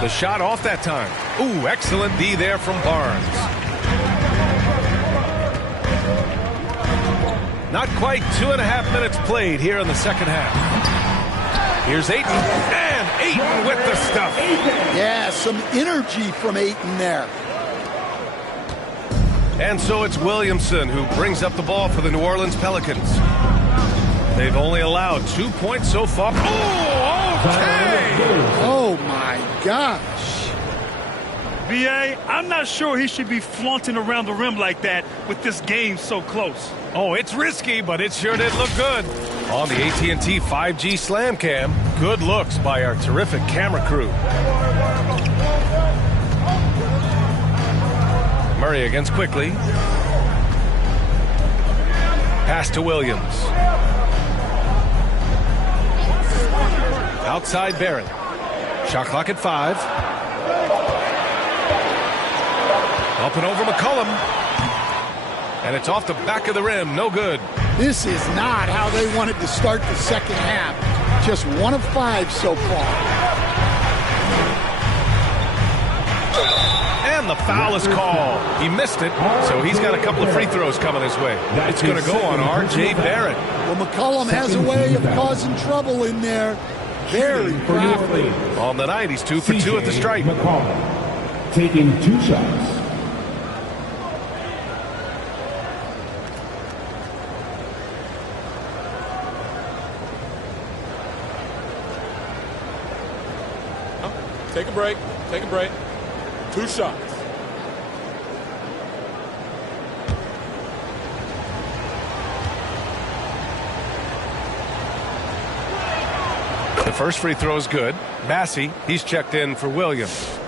The shot off that time. Ooh, excellent D there from Barnes. Not quite 2.5 minutes played here in the second half. Here's Ayton, and Ayton with the stuff. Yeah, some energy from Ayton there. And so it's Williamson who brings up the ball for the New Orleans Pelicans. They've only allowed 2 points so far. Oh, okay! Oh, my gosh. B.A., I'm not sure he should be flaunting around the rim like that with this game so close. Oh, it's risky, but it sure did look good. On the AT&T 5G Slam Cam, good looks by our terrific camera crew. Murray against Quickly. Pass to Williams. Outside Barrett. Shot clock at 5. Up and over McCollum. And it's off the back of the rim. No good. This is not how they wanted to start the second half. Just 1 of 5 so far. And the foul is called. He missed it, so he's got a couple of free throws coming his way. It's going to go on R.J. Barrett. Well, McCollum has a way of causing trouble in there. Very crafty. On the night, he's 2 for 2 at the stripe. McCollum taking 2 shots. Take a break. Take a break. 2 shots. The first free throw is good. Massey, he's checked in for Williams.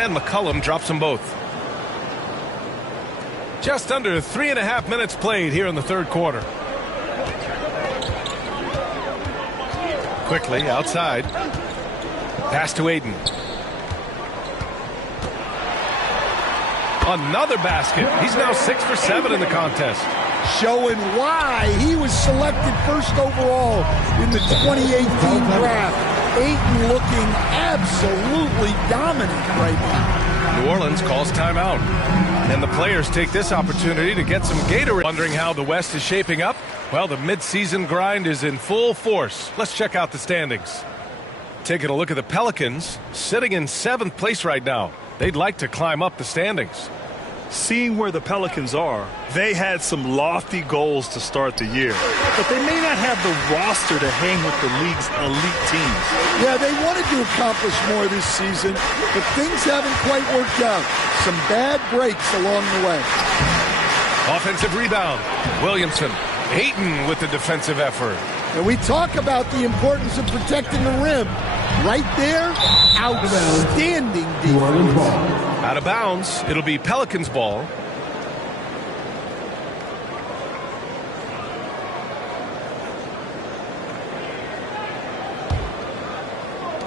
And McCollum drops them both. Just under 3.5 minutes played here in the third quarter. Quickly outside. Pass to Aiden. Another basket. He's now 6 for 7 in the contest. Showing why he was selected first overall in the 2018 draft. Ayton looking absolutely dominant right now. New Orleans calls timeout. And the players take this opportunity to get some Gatorade. Wondering how the West is shaping up? Well, the midseason grind is in full force. Let's check out the standings. Taking a look at the Pelicans, sitting in 7th place right now. They'd like to climb up the standings. Seeing where the Pelicans are, they had some lofty goals to start the year, but they may not have the roster to hang with the league's elite teams. Yeah, they wanted to accomplish more this season, but things haven't quite worked out. Some bad breaks along the way. Offensive rebound. Williamson. Ayton with the defensive effort. And we talk about the importance of protecting the rim. Right there, outstanding defense. Out of bounds. It'll be Pelicans ball.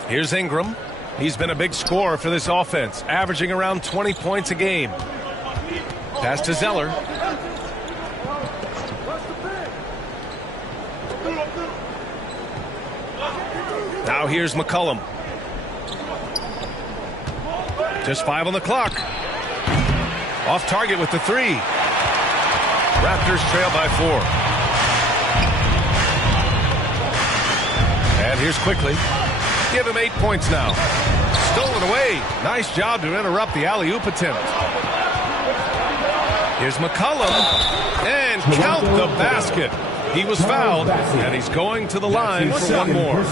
Here's Ingram. He's been a big scorer for this offense, averaging around 20 points a game. Pass to Zeller. Now here's McCollum. Just 5 on the clock. Off target with the 3. Raptors trail by 4. And here's Quickly. Give him 8 points now. Stolen away. Nice job to interrupt the alley-oop attempt. Here's McCollum. And count the basket. He was fouled, and he's going to the line for one more.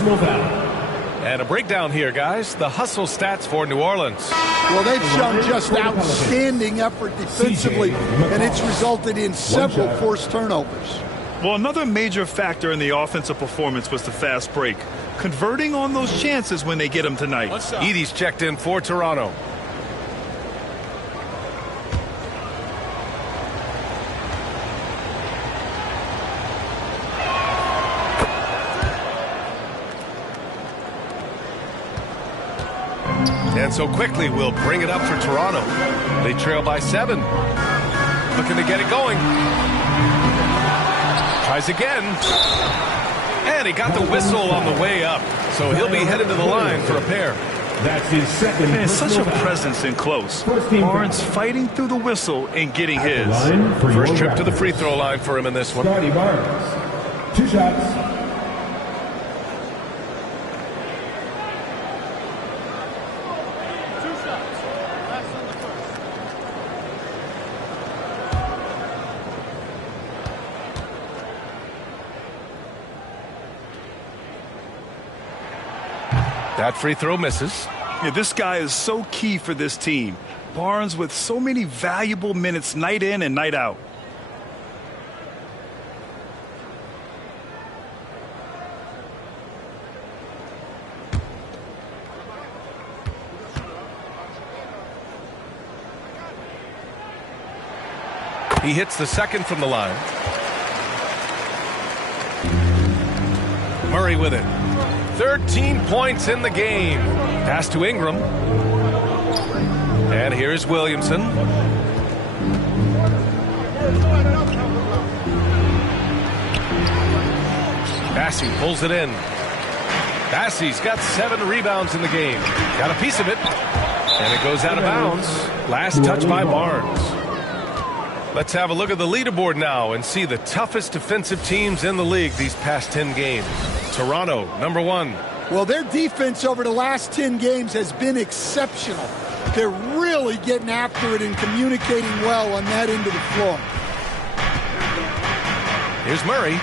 And a breakdown here, guys. The hustle stats for New Orleans. Well, they've shown just outstanding effort defensively, and it's resulted in several forced turnovers. Well, another major factor in the offensive performance was the fast break. Converting on those chances when they get them tonight. Edey's checked in for Toronto. And so Quickly will bring it up for Toronto. They trail by 7. Looking to get it going. Tries again. And he got the whistle on the way up. So he'll be headed to the line for a pair. That's his second. Man, such a presence in close. Barnes fighting through the whistle and getting his. First trip to the free throw line for him in this one. Scotty Barnes. 2 shots. That free throw misses. Yeah, this guy is so key for this team. Barnes with so many valuable minutes night in and night out. He hits the second from the line. Murray with it. 13 points in the game. Pass to Ingram. And here's Williamson. Massey pulls it in. Massey's got 7 rebounds in the game. Got a piece of it. And it goes out of bounds. Last touch by Barnes. Let's have a look at the leaderboard now and see the toughest defensive teams in the league these past 10 games. Toronto, number 1. Well, their defense over the last 10 games has been exceptional. They're really getting after it and communicating well on that end of the floor. Here's Murray.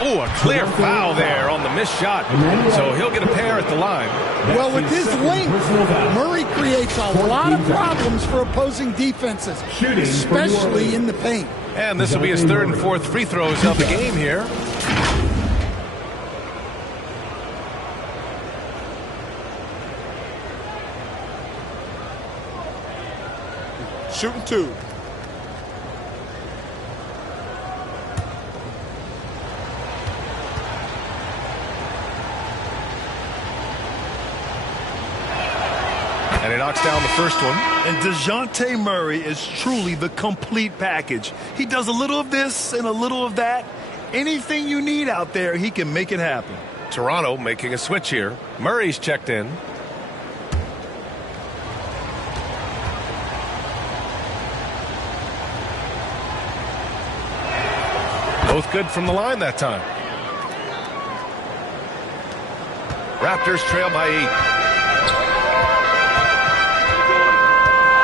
Oh, a clear foul there on the missed shot. So he'll get a pair at the line. Well, with his length, Murray creates a lot of problems for opposing defenses, especially in the paint. And this will be his third and fourth free throws of the game here. Shooting two. And he knocks down the first one. And DeJounte Murray is truly the complete package. He does a little of this and a little of that. Anything you need out there, he can make it happen. Toronto making a switch here. Murray's checked in. Both good from the line that time. Raptors trail by 8.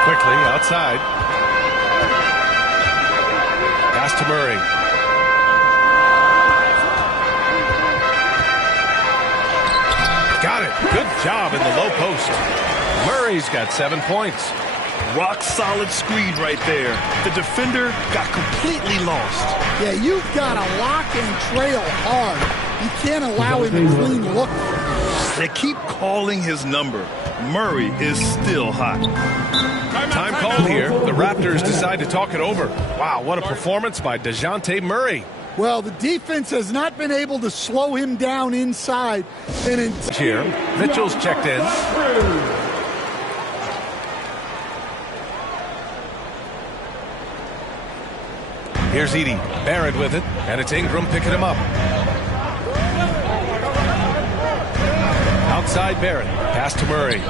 Quickly outside. Pass to Murray. Got it. Good job in the low post. Murray's got 7 points. Rock solid screen right there. The defender got completely lost. Yeah, you've got to lock and trail hard. You can't allow him a clean look. They keep calling his number. Murray is still hot. Time called here. The Raptors decide to talk it over. Wow, what a performance by DeJounte Murray. Well, the defense has not been able to slow him down inside. And here, Mitchell's checked in. Here's Edey. Barrett with it, and it's Ingram picking him up. Outside Barrett. Pass to Murray.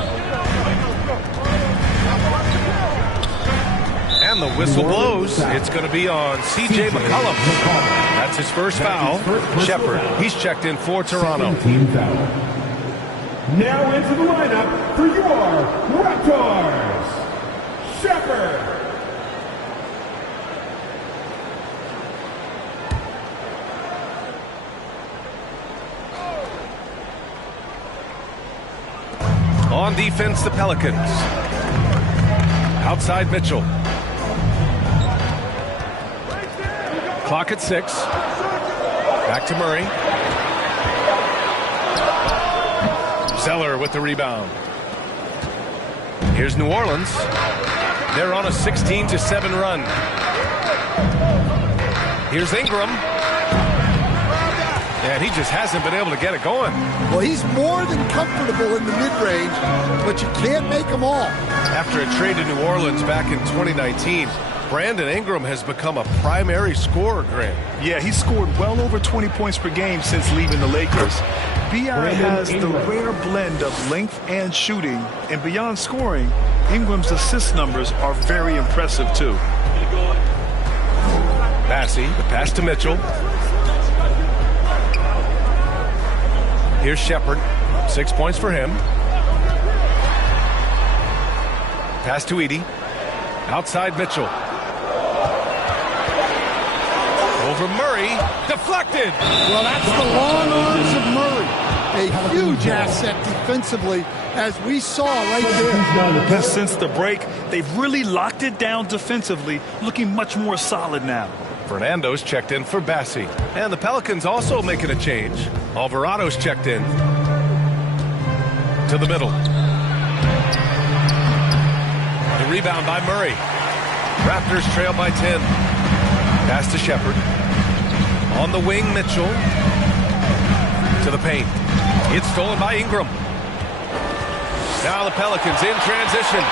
And the whistle blows. It's going to be on C.J. McCollum. That's his first foul. Shepherd, he's checked in for Toronto. Team foul. Now into the lineup for your Raptors, Shepherd. On defense, the Pelicans. Outside Mitchell. Clock at 6. Back to Murray. Zeller with the rebound. Here's New Orleans. They're on a 16-7 run. Here's Ingram. And he just hasn't been able to get it going. Well, he's more than comfortable in the mid-range, but you can't make them all. After a trade to New Orleans back in 2019, Brandon Ingram has become a primary scorer, Grant. Yeah, he scored well over 20 points per game since leaving the Lakers. B.I. has the rare blend of length and shooting, and beyond scoring, Ingram's assist numbers are very impressive, too. Bassey, the pass to Mitchell. Here's Shepherd. 6 points for him. Pass to Edey. Outside Mitchell. Over Murray. Deflected. Well, that's the long arms of Murray. A huge asset defensively, as we saw right there. Since the break, they've really locked it down defensively, looking much more solid now. Fernando's checked in for Bassey. And the Pelicans also making a change. Alvarado's checked in. To the middle. The rebound by Murray. Raptors trail by 10. Pass to Shepherd. On the wing, Mitchell. To the paint. It's stolen by Ingram. Now the Pelicans in transition.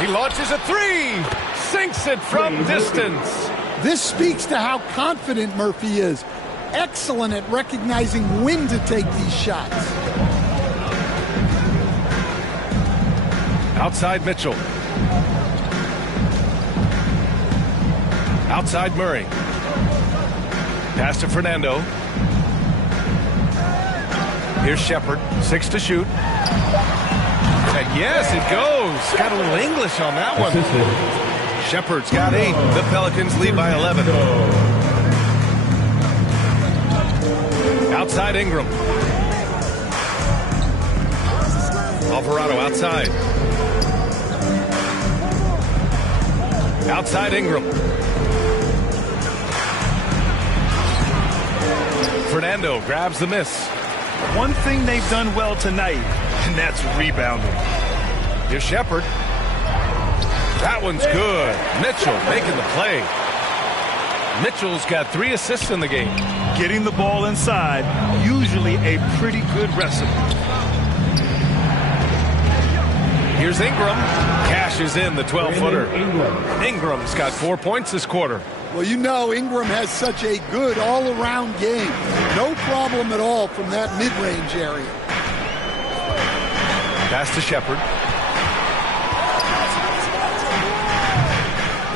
He launches a three. Sinks it from distance. This speaks to how confident Murphy is. Excellent at recognizing when to take these shots. Outside Mitchell. Outside Murray. Pass to Fernando. Here's Shepherd. 6 to shoot. And yes, it goes. Got a little English on that one. Shepard's got 8. The Pelicans lead by 11. Outside Ingram. Alvarado outside. Outside Ingram. Fernando grabs the miss. One thing they've done well tonight, and that's rebounding. Here's Shepard. That one's good. Mitchell making the play. Mitchell's got 3 assists in the game. Getting the ball inside, usually a pretty good recipe. Here's Ingram. Cashes in the 12-footer. Ingram's got 4 points this quarter. Well, you know Ingram has such a good all-around game. No problem at all from that mid-range area. Pass to Shepard.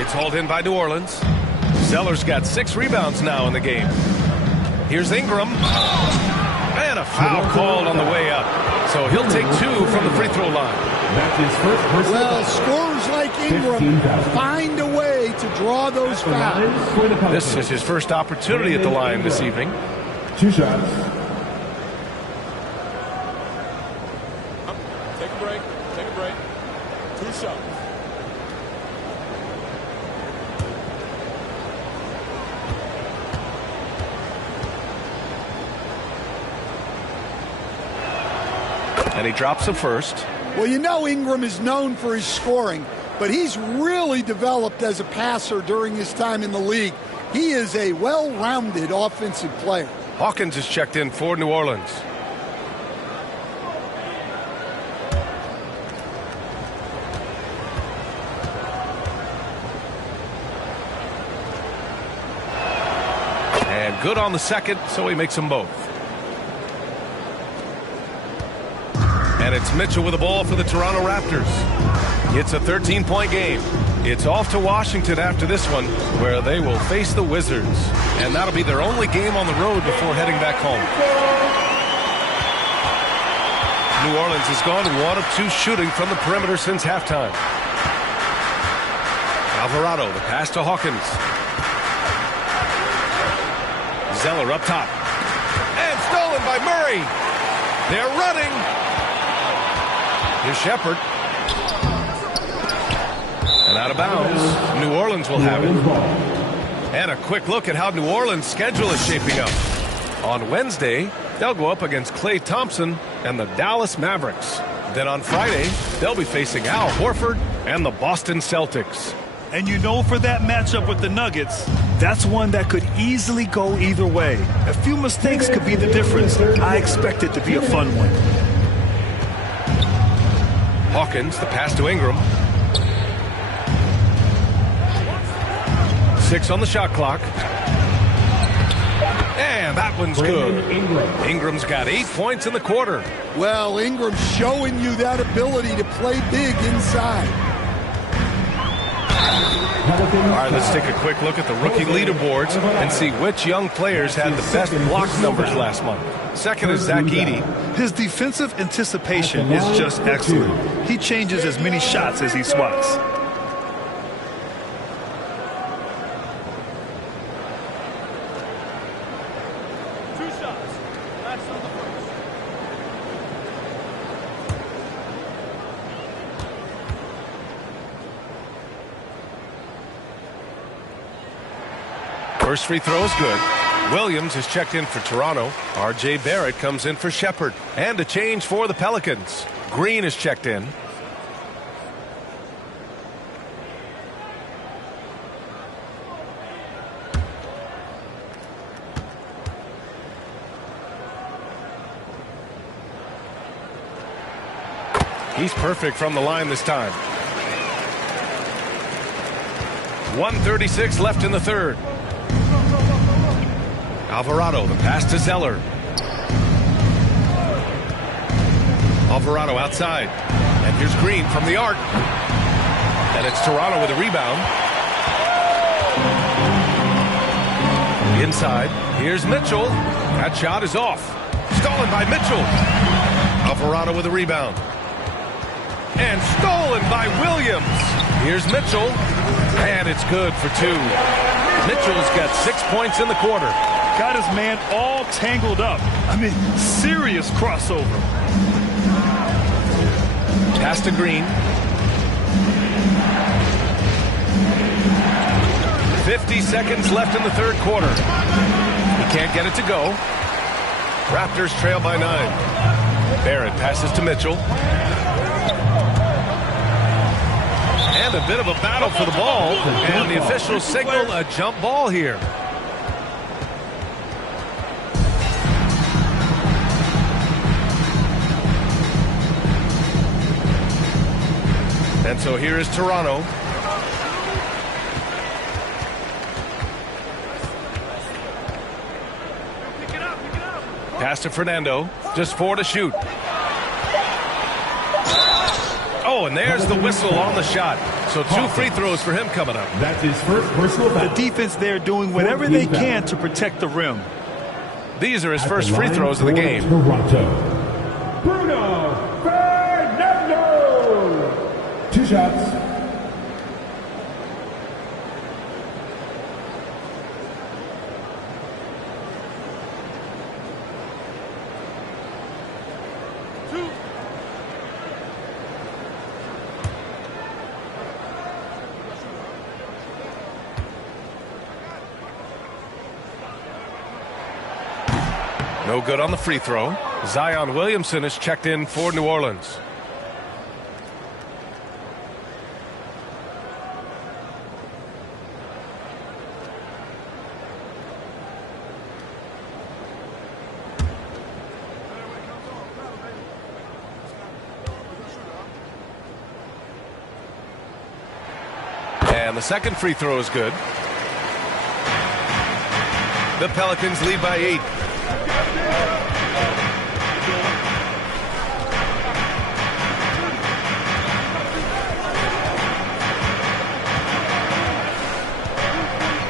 It's hauled in by New Orleans. Zeller's got 6 rebounds now in the game. Here's Ingram. And a foul called on the way up. So he'll take 2 from the free throw line. Well, scorers like Ingram find a way to draw those fouls. This is his first opportunity at the line this evening. 2 shots. Take a break. Take a break. 2 shots. And he drops the first. Well, you know Ingram is known for his scoring, but he's really developed as a passer during his time in the league. He is a well-rounded offensive player. Hawkins is checked in for New Orleans. And good on the second, so he makes them both. And it's Mitchell with the ball for the Toronto Raptors. It's a 13-point game. It's off to Washington after this one, where they will face the Wizards. And that'll be their only game on the road before heading back home. New Orleans has gone 1 of 2 shooting from the perimeter since halftime. Alvarado, the pass to Hawkins. Zeller up top. And stolen by Murray. They're running. Here's Shepard. And out of bounds. New Orleans will have it. And a quick look at how New Orleans' schedule is shaping up. On Wednesday, they'll go up against Klay Thompson and the Dallas Mavericks. Then on Friday, they'll be facing Al Horford and the Boston Celtics. And you know, for that matchup with the Nuggets, that's one that could easily go either way. A few mistakes could be the difference. I expect it to be a fun one. Hawkins, the pass to Ingram. 6 on the shot clock. And that one's good. Ingram's got 8 points in the quarter. Well, Ingram's showing you that ability to play big inside. All right, let's take a quick look at the rookie leaderboards and see which young players had the best block numbers last month. Second is Zach Edey. His defensive anticipation is just excellent. He changes as many shots as he swats. First free throw is good. Williams is checked in for Toronto. R.J. Barrett comes in for Shepard. And a change for the Pelicans. Green is checked in. He's perfect from the line this time. 1:36 left in the third. Alvarado, the pass to Zeller. Alvarado outside. And here's Green from the arc. And it's Toronto with a rebound. Inside. Here's Mitchell. That shot is off. Stolen by Mitchell. Alvarado with a rebound. And stolen by Williams. Here's Mitchell. And it's good for 2. Mitchell's got 6 points in the quarter. Got his man all tangled up. I mean, serious crossover. Pass to Green. 50 seconds left in the third quarter. He can't get it to go. Raptors trail by 9. Barrett passes to Mitchell. And a bit of a battle for the ball. And the officials signal a jump ball here. And so here is Toronto. Pass to Fernando. Just 4 to shoot. Oh, and there's the whistle on the shot. So 2 free throws for him coming up. That's his first personal foul. The defense there doing whatever they can to protect the rim. These are his first free throws of the game. Toronto. Bruno Fernando. 2 shots. No good on the free throw. Zion Williamson is checked in for New Orleans. And the second free throw is good. The Pelicans lead by 8.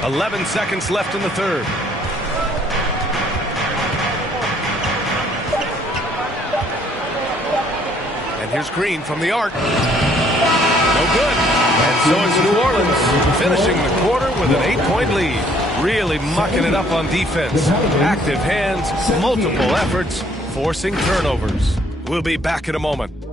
.11 seconds left in the third. And here's Green from the arc. No good. And so it's New Orleans finishing the quarter with an 8-point lead. Really mucking it up on defense. Active hands, multiple efforts, forcing turnovers. We'll be back in a moment.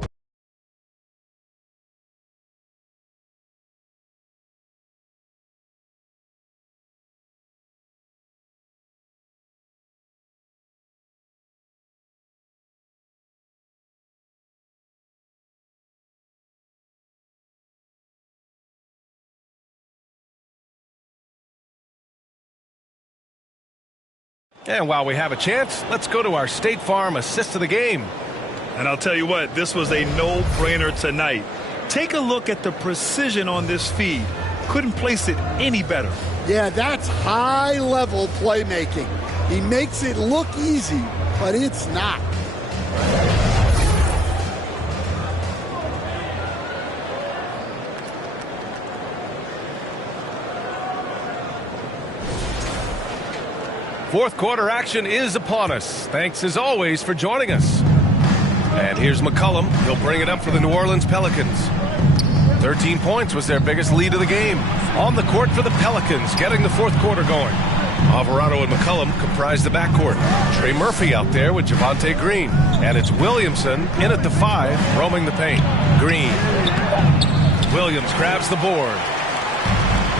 And while we have a chance, let's go to our State Farm assist of the game. And I'll tell you what, this was a no-brainer tonight. Take a look at the precision on this feed. Couldn't place it any better. Yeah, that's high-level playmaking. He makes it look easy, but it's not. Fourth quarter action is upon us. Thanks as always for joining us. And here's McCollum. He'll bring it up for the New Orleans Pelicans. 13 points was their biggest lead of the game. On the court for the Pelicans, getting the fourth quarter going. Alvarado and McCollum comprise the backcourt. Trey Murphy out there with Javonte Green. And it's Williamson in at the 5, roaming the paint. Green. Williams grabs the board.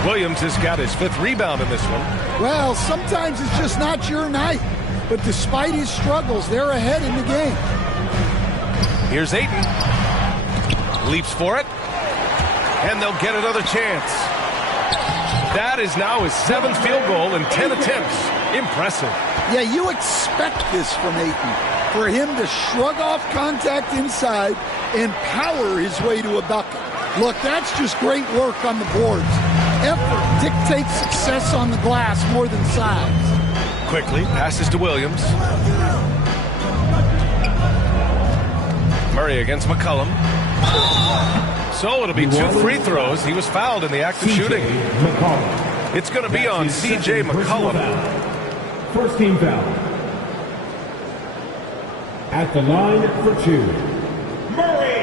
Williams has got his 5th rebound in this one. Well, sometimes it's just not your night. But despite his struggles, they're ahead in the game. Here's Ayton. Leaps for it. And they'll get another chance. That is now his 7th field goal in 10 attempts. Impressive. Yeah, you expect this from Ayton. For him to shrug off contact inside and power his way to a bucket. Look, that's just great work on the boards. Effort dictates success on the glass more than size. Quickly passes to Williams. Murray against McCollum. So it'll be 2 free throws. He was fouled in the act of shooting. It's going to be on C.J. McCollum. First team foul. At the line for 2. Murray.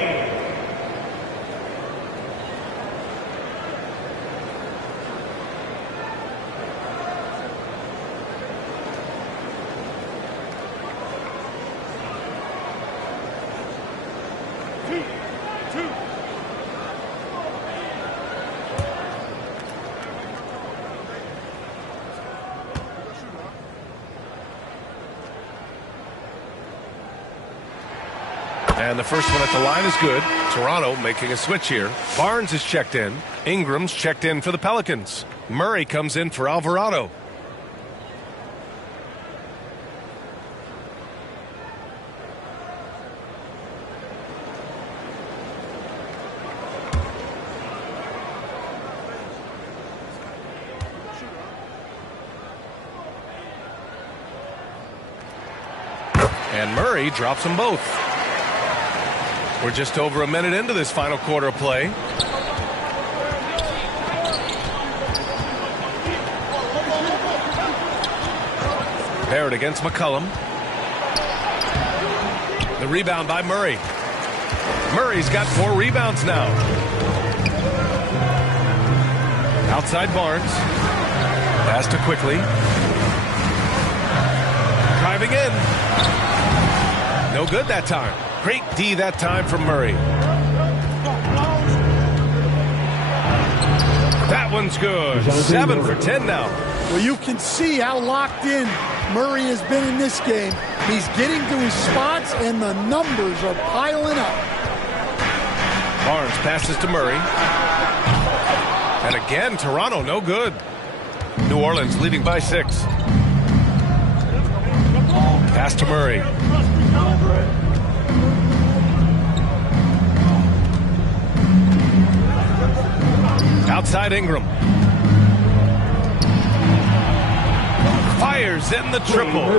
And the first one at the line is good. Toronto making a switch here. Barnes is checked in. Ingram's checked in for the Pelicans. Murray comes in for Alvarado. And Murray drops them both. We're just over a minute into this final quarter of play. Barrett against McCollum. The rebound by Murray. Murray's got 4 rebounds now. Outside Barnes. Pass to Quickly. Driving in. No good that time. Great D that time from Murray. That one's good. 7 for 10 now. Well, you can see how locked in Murray has been in this game. He's getting to his spots, and the numbers are piling up. Barnes passes to Murray. And again, Toronto, no good. New Orleans leading by 6. Pass to Murray. Outside Ingram. Fires in the triple.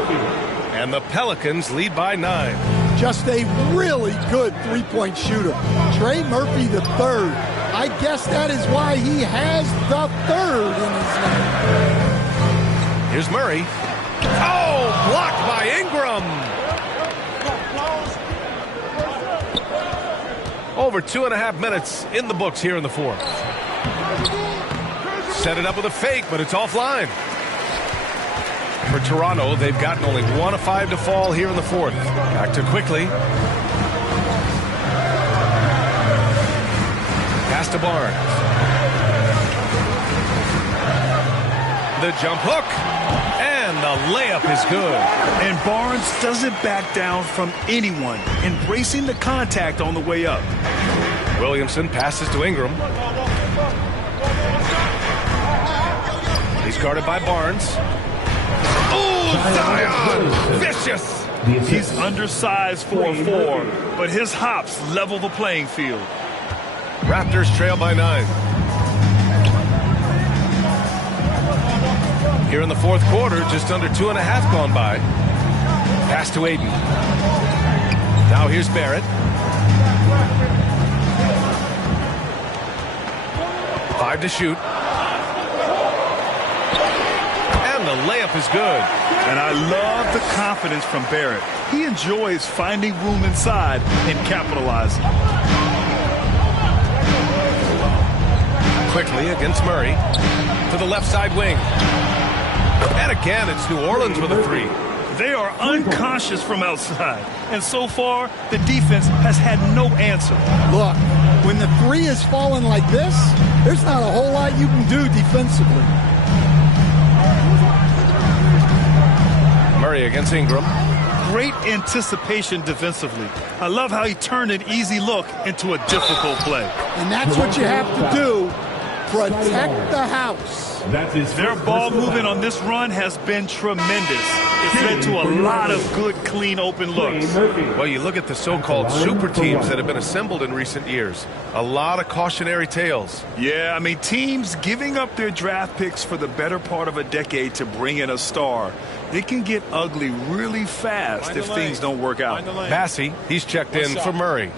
And the Pelicans lead by 9. Just a really good three-point shooter. Trey Murphy the third. I guess that is why he has the third in his name. Here's Murray. Oh, blocked by Ingram. Over 2.5 minutes in the books here in the fourth. Set it up with a fake, but it's offline. For Toronto, they've gotten only 1 of 5 to fall here in the fourth. Back to Quickly. Pass to Barnes. The jump hook. And the layup is good. And Barnes doesn't back down from anyone, embracing the contact on the way up. Williamson passes to Ingram. He's guarded by Barnes. Oh, Zion! Vicious! He's undersized for a 4, but his hops level the playing field. Raptors trail by 9. Here in the fourth quarter, just under 2.5 gone by. Pass to Aiden. Now here's Barrett. Five to shoot. And the layup is good. And I love the confidence from Barrett. He enjoys finding room inside and capitalizing. Quickly against Murray. To the left side wing. And again, it's New Orleans with a 3. They are unconscious from outside. And so far, the defense has had no answer. Look, when the 3 is falling like this, there's not a whole lot you can do defensively. Murray against Ingram. Great anticipation defensively. I love how he turned an easy look into a difficult play. And that's what you have to do. Protect the house. Their ball movement on this run has been tremendous. It's led to a lot of good, clean, open looks. Well, you look at the so-called super teams that have been assembled in recent years. A lot of cautionary tales. Yeah, I mean, teams giving up their draft picks for the better part of a decade to bring in a star. It can get ugly really fast if things don't work out. Massey, he's checked in for Murray.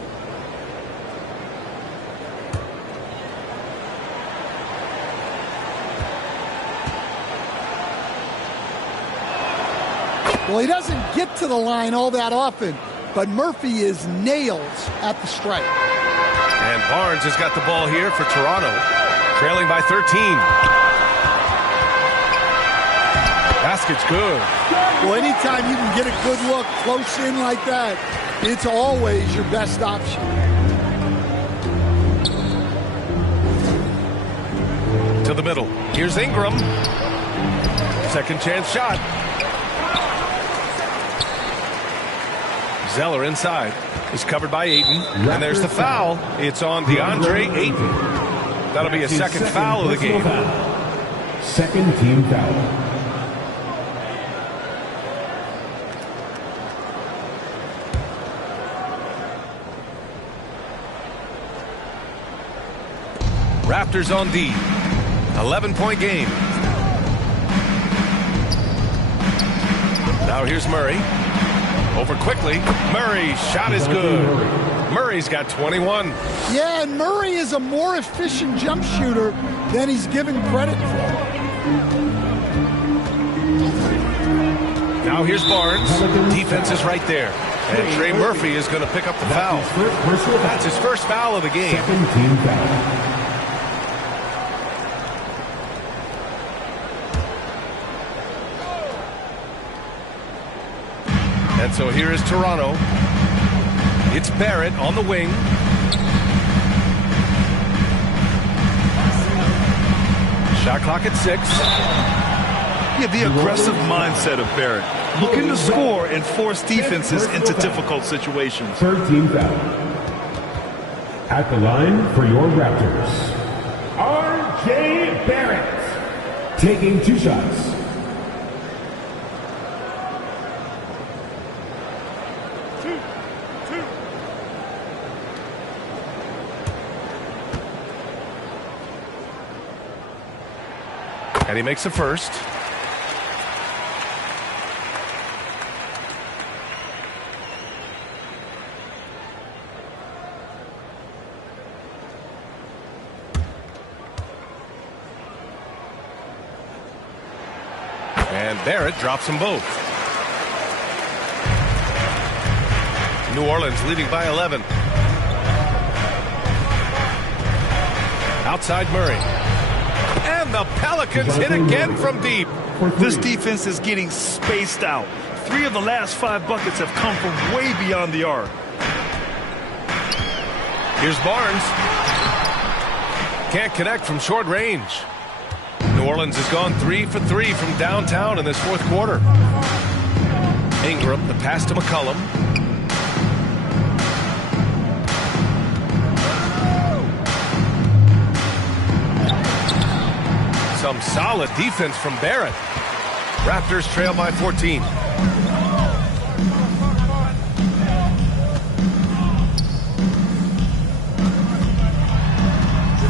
Well, he doesn't get to the line all that often, but Murphy is nails at the strike. And Barnes has got the ball here for Toronto, trailing by 13. Basket's good. Well, anytime you can get a good look close in like that, it's always your best option. To the middle. Here's Ingram. Second chance shot. Zeller inside. Is covered by Ayton. And there's the foul. It's on DeAndre Ayton. That'll be a second foul of the game. Second team foul. Raptors on D. 11-point game. Now here's Murray. Over quickly. Murray's shot is good. Murray's got 21. Yeah, and Murray is a more efficient jump shooter than he's given credit for. Now here's Barnes. Defense is right there. And Trey Murphy is going to pick up the foul. That's his first foul of the game. Second team foul. And so here is Toronto. It's Barrett on the wing. Shot clock at 6. Yeah, the aggressive mindset of Barrett. Looking to score and force defenses into difficult situations. Third team foul. At the line for your Raptors, R.J. Barrett. Taking 2 shots. And he makes the first. And Barrett drops them both. New Orleans leading by 11. Outside Murray. And the Pelicans hit again from deep. This defense is getting spaced out. 3 of the last 5 buckets have come from way beyond the arc. Here's Barnes. Can't connect from short range. New Orleans has gone 3 for 3 from downtown in this fourth quarter. Ingram, the pass to McCollum. Some solid defense from Barrett. Raptors trail by 14.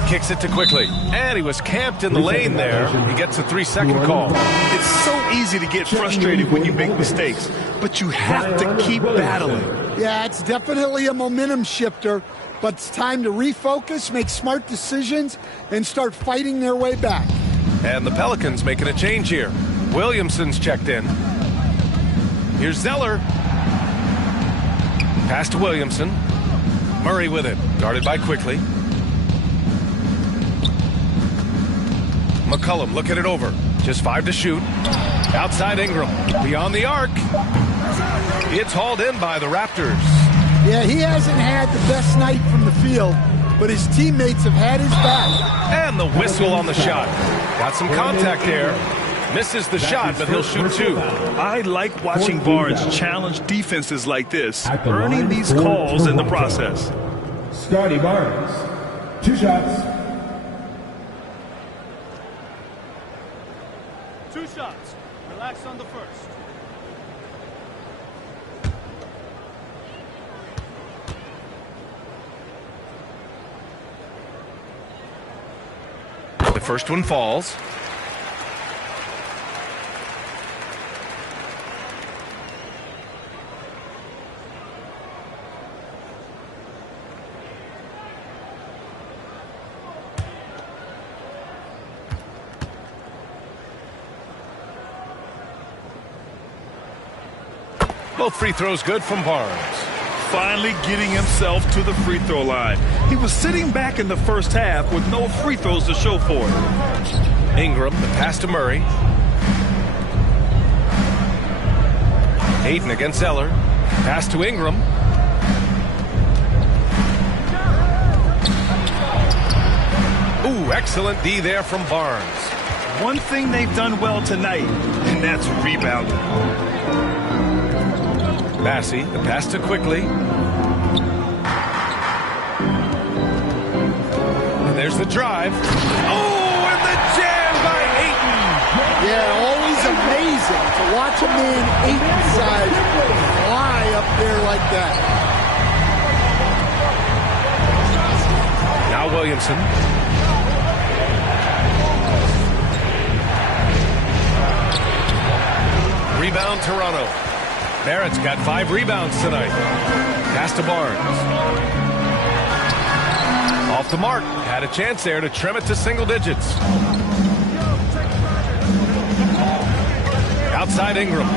Kicks it to Quickly. And he was camped in the lane there. He gets a 3-second call. It's so easy to get frustrated when you make mistakes, but you have to keep battling. Yeah, it's definitely a momentum shifter, but it's time to refocus, make smart decisions, and start fighting their way back. And the Pelicans making a change here. Williamson's checked in. Here's Zeller. Pass to Williamson. Murray with it. Guarded by Quickly. McCollum looking it over. Just 5 to shoot. Outside Ingram. Beyond the arc. It's hauled in by the Raptors. Yeah, he hasn't had the best night from the field, but his teammates have had his back. And the whistle on the shot. Got some contact there. Misses the shot, but he'll shoot 2. I like watching Barnes challenge defenses like this, earning these calls in the process. Scotty Barnes, 2 shots. 2 shots. Relax on the first. The first one falls. Both free throws good from Barnes. Finally getting himself to the free throw line. He was sitting back in the first half with no free throws to show for it. Ingram, the pass to Murray. Ayton against Zeller. Pass to Ingram. Ooh, excellent D there from Barnes. One thing they've done well tonight, and that's rebounding. Massey, the pass to Quickly. And there's the drive. Oh, and the jam by Ayton. Yeah, always amazing to watch a man Ayton's size fly up there like that. Now Williamson. Rebound Toronto. Barrett's got 5 rebounds tonight. Pass to Barnes. Off the mark. Had a chance there to trim it to single digits. Outside Ingram.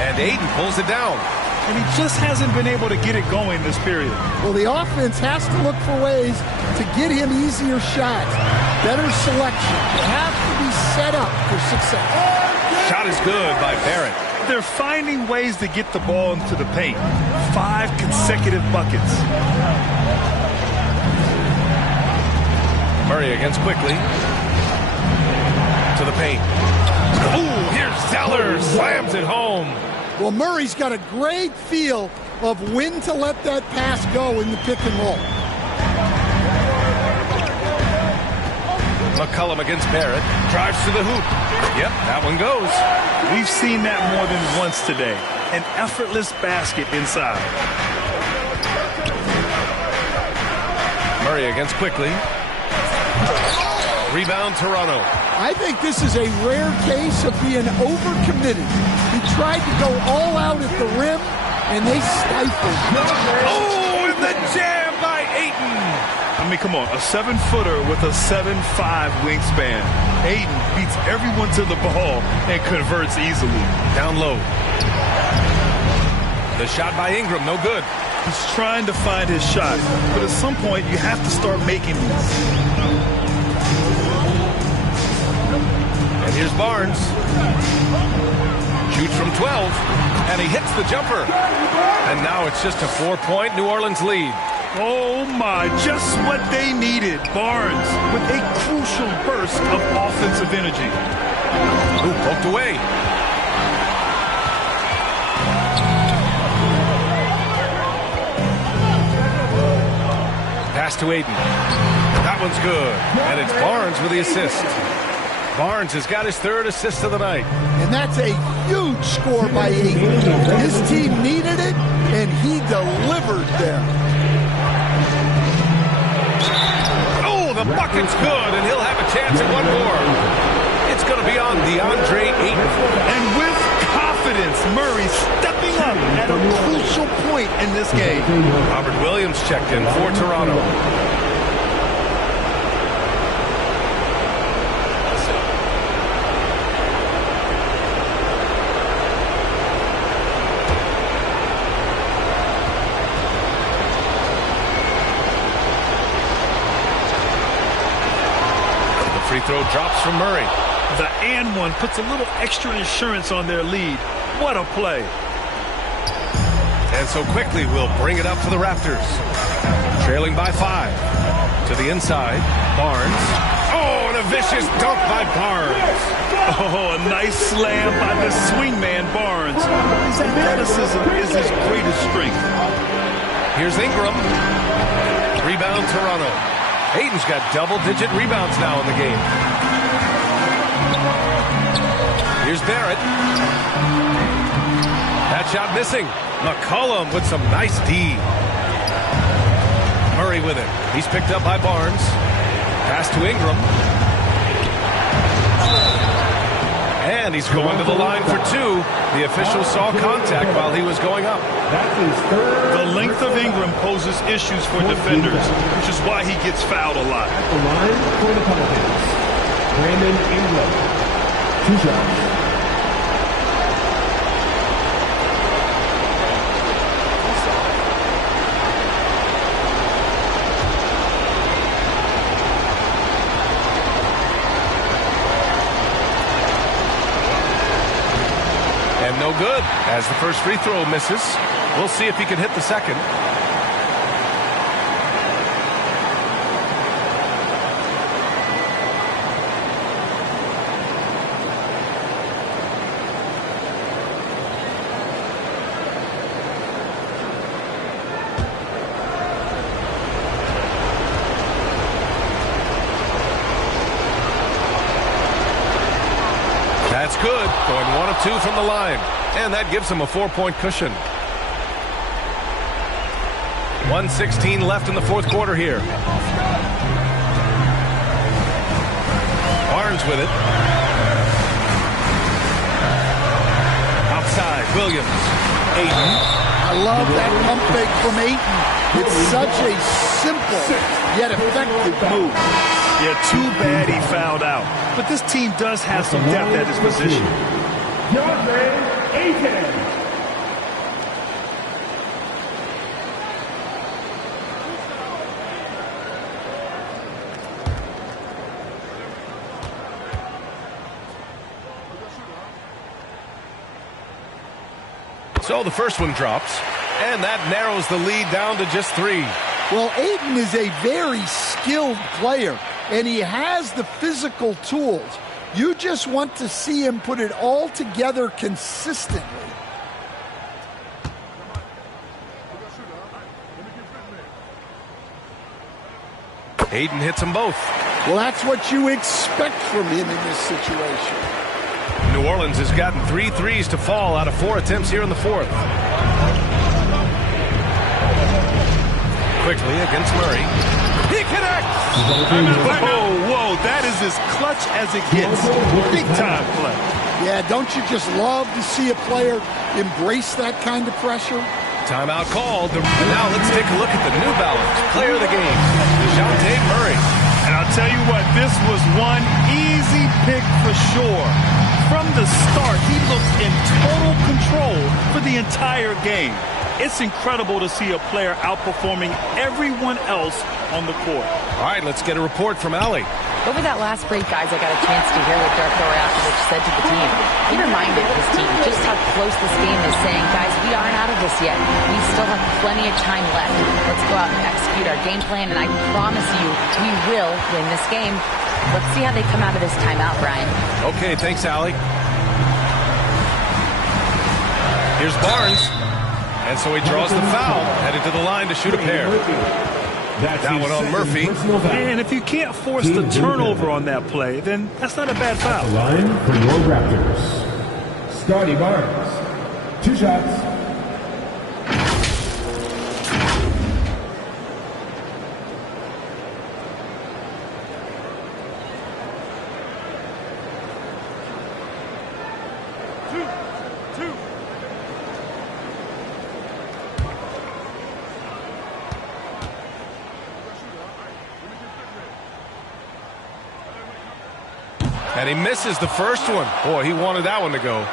And Ayton pulls it down. And he just hasn't been able to get it going this period. Well, the offense has to look for ways to get him easier shots. Better selection. You have to be set up for success. Shot is good by Barrett. They're finding ways to get the ball into the paint. 5 consecutive buckets. Murray against Quickly. To the paint. Ooh, here's Zeller. Slams it home. Well, Murray's got a great feel of when to let that pass go in the pick and roll. McCollum against Barrett. Drives to the hoop. Yep, that one goes. We've seen that more than once today. An effortless basket inside. Murray against Quickly. Rebound Toronto. I think this is a rare case of being overcommitted. He tried to go all out at the rim, and they stifled. Oh, and the jam by Ayton. I mean, come on, a 7-footer with a 7'5" wingspan. Ayton beats everyone to the ball and converts easily. Down low. The shot by Ingram, no good. He's trying to find his shot, but at some point you have to start making these. And here's Barnes. Shoots from 12, and he hits the jumper. And now it's just a 4-point New Orleans lead. Oh my, just what they needed. Barnes with a crucial burst of offensive energy. Ooh, poked away. Pass to Ayton. That one's good. And it's Barnes with the assist. Barnes has got his 3rd assist of the night. And that's a huge score by Ayton. His team needed it, and he delivered there. Oh, the bucket's good, and he'll have a chance at one more. It's going to be on DeAndre Ayton. And with confidence, Murray stepping up at a crucial point in this game. Robert Williams checked in for Toronto. Free throw drops from Murray. The and one puts a little extra insurance on their lead. What a play. And so Quickly will bring it up for the Raptors. Trailing by 5. To the inside. Barnes. Oh, and a vicious dunk by Barnes. Oh, a nice slam by the swingman Barnes. His athleticism is his greatest strength. Here's Ingram. Rebound Toronto. Ayton's got double-digit rebounds now in the game. Here's Barrett. That shot missing. McCollum with some nice D. Murray with it. He's picked up by Barnes. Pass to Ingram. And he's going to the line for 2. The official saw contact while he was going up. The length of Ingram poses issues for defenders, which is why he gets fouled a lot. At the line for the Pelicans, Brandon Ingram. 2 shots. And no good, as the first free throw misses. We'll see if he can hit the second. good, going 1 of 2 from the line. And that gives him a 4-point cushion. 1:16 left in the fourth quarter here. Barnes with it. Outside, Williams. Ayton. I love that pump fake from Ayton. It's such a simple yet effective move. Yeah, too bad he fouled out. But this team does have some depth at his position. Ayton. So the first one drops, and that narrows the lead down to just 3. Well, Ayton is a very skilled player, and he has the physical tools. You just want to see him put it all together consistently. Ayton hits them both. Well, that's what you expect from him in this situation. New Orleans has gotten 3 threes to fall out of 4 attempts here in the fourth. Quickly against Murray. He connects! Whoa, that is as clutch as it gets. Big time play. Yeah, don't you just love to see a player embrace that kind of pressure? Timeout called. And now let's take a look at the New Balance player of the game, DeJounte Murray. And I'll tell you what, this was one easy pick for sure. From the start, he looked in total control for the entire game. It's incredible to see a player outperforming everyone else on the court. All right, let's get a report from Allie. Over that last break, guys, I got a chance to hear what Darko Rajakovic said to the team. He reminded his team just how close this game is, saying, guys, we aren't out of this yet. We still have plenty of time left. Let's go out and execute our game plan, and I promise you, we will win this game. Let's see how they come out of this timeout, Brian. Okay, thanks, Allie. Here's Barnes. And so he draws the foul, headed to the line to shoot a pair. That one on Murphy. And if you can't force the turnover on that play, then that's not a bad foul. Line for your Raptors. Scotty Barnes. 2 shots. And he misses the first one. Boy, he wanted that one to go.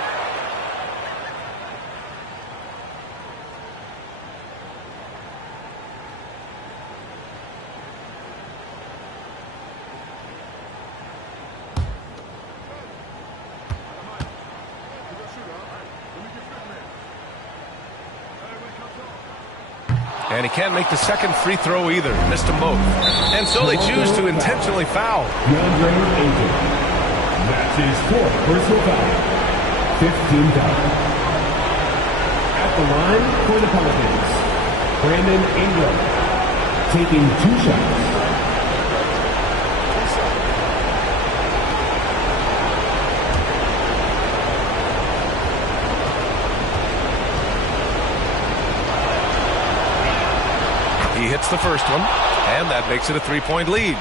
And he can't make the second free throw either. Missed them both. And so they choose to intentionally foul. That's his 4th personal foul. 15 foul. At the line for the Pelicans, Brandon Ingram taking 2 shots. He hits the first one, and that makes it a 3-point lead.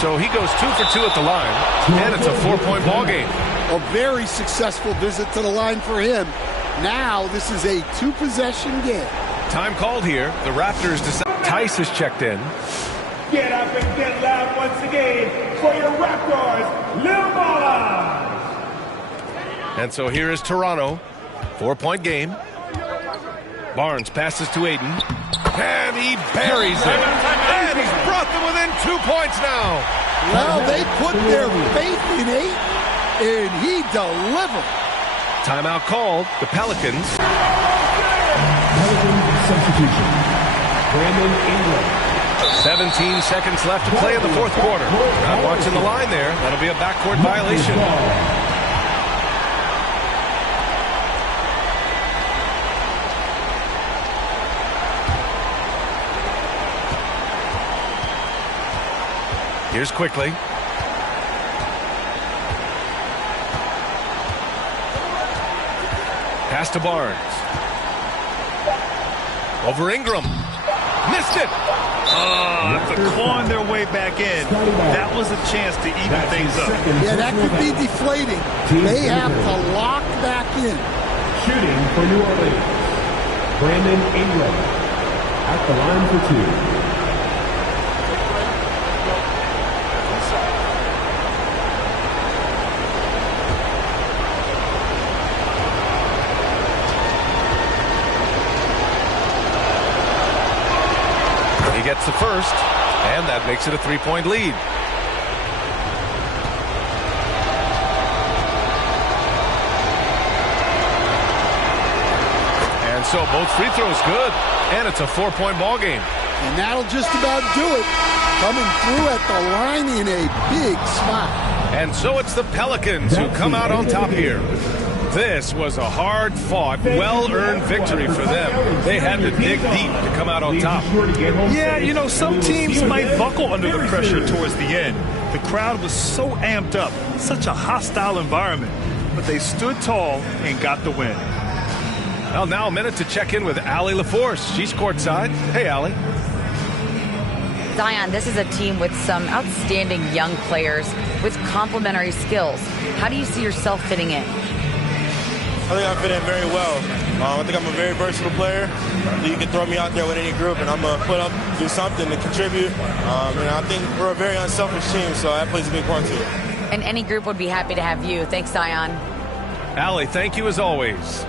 So he goes 2 for 2 at the line, and it's a 4-point ball game. A very successful visit to the line for him. Now this is a 2-possession game. Time called here. The Raptors decide. Tice is checked in. Get up and get loud once again for your Raptors, Lil Ballers. And so here is Toronto. 4-point game. Barnes passes to Ayton. And he buries it. And he's brought them within 2 points now. Well, they put their faith in Ayton, and he delivered. Timeout called. The Pelicans. Pelicans substitution. Brandon Ingram. 17 seconds left to play in the fourth quarter. Not watching the line there. That'll be a backcourt violation. Here's Quickly. Pass to Barnes. Over Ingram. Missed it. After clawing their way back in, that was a chance to even things up. Yeah, that could be deflating. They have to lock back in. Shooting for New Orleans, Brandon Ingram at the line for two. He gets the first, and that makes it a 3-point lead. And so both free throws good, and it's a 4-point ball game. And that'll just about do it. Coming through at the line in a big spot. And so it's the Pelicans who come out on top here. This was a hard-fought, well-earned victory for them. They had to dig deep to come out on top. Yeah, you know, some teams might buckle under the pressure towards the end. The crowd was so amped up, such a hostile environment. But they stood tall and got the win. Well, now a minute to check in with Allie LaForce. She's courtside. Hey, Allie. Zion, this is a team with some outstanding young players with complementary skills. How do you see yourself fitting in? I think I fit in very well. I think I'm a very versatile player. You can throw me out there with any group, and I'm going to put up, do something to contribute. And I think we're a very unselfish team, so that plays a big part too. And any group would be happy to have you. Thanks, Zion. Allie, thank you as always.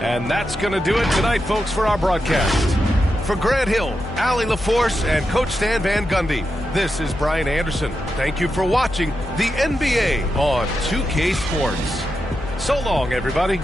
And that's going to do it tonight, folks, for our broadcast. For Grant Hill, Allie LaForce, and Coach Stan Van Gundy, this is Brian Anderson. Thank you for watching the NBA on 2K Sports. So long, everybody.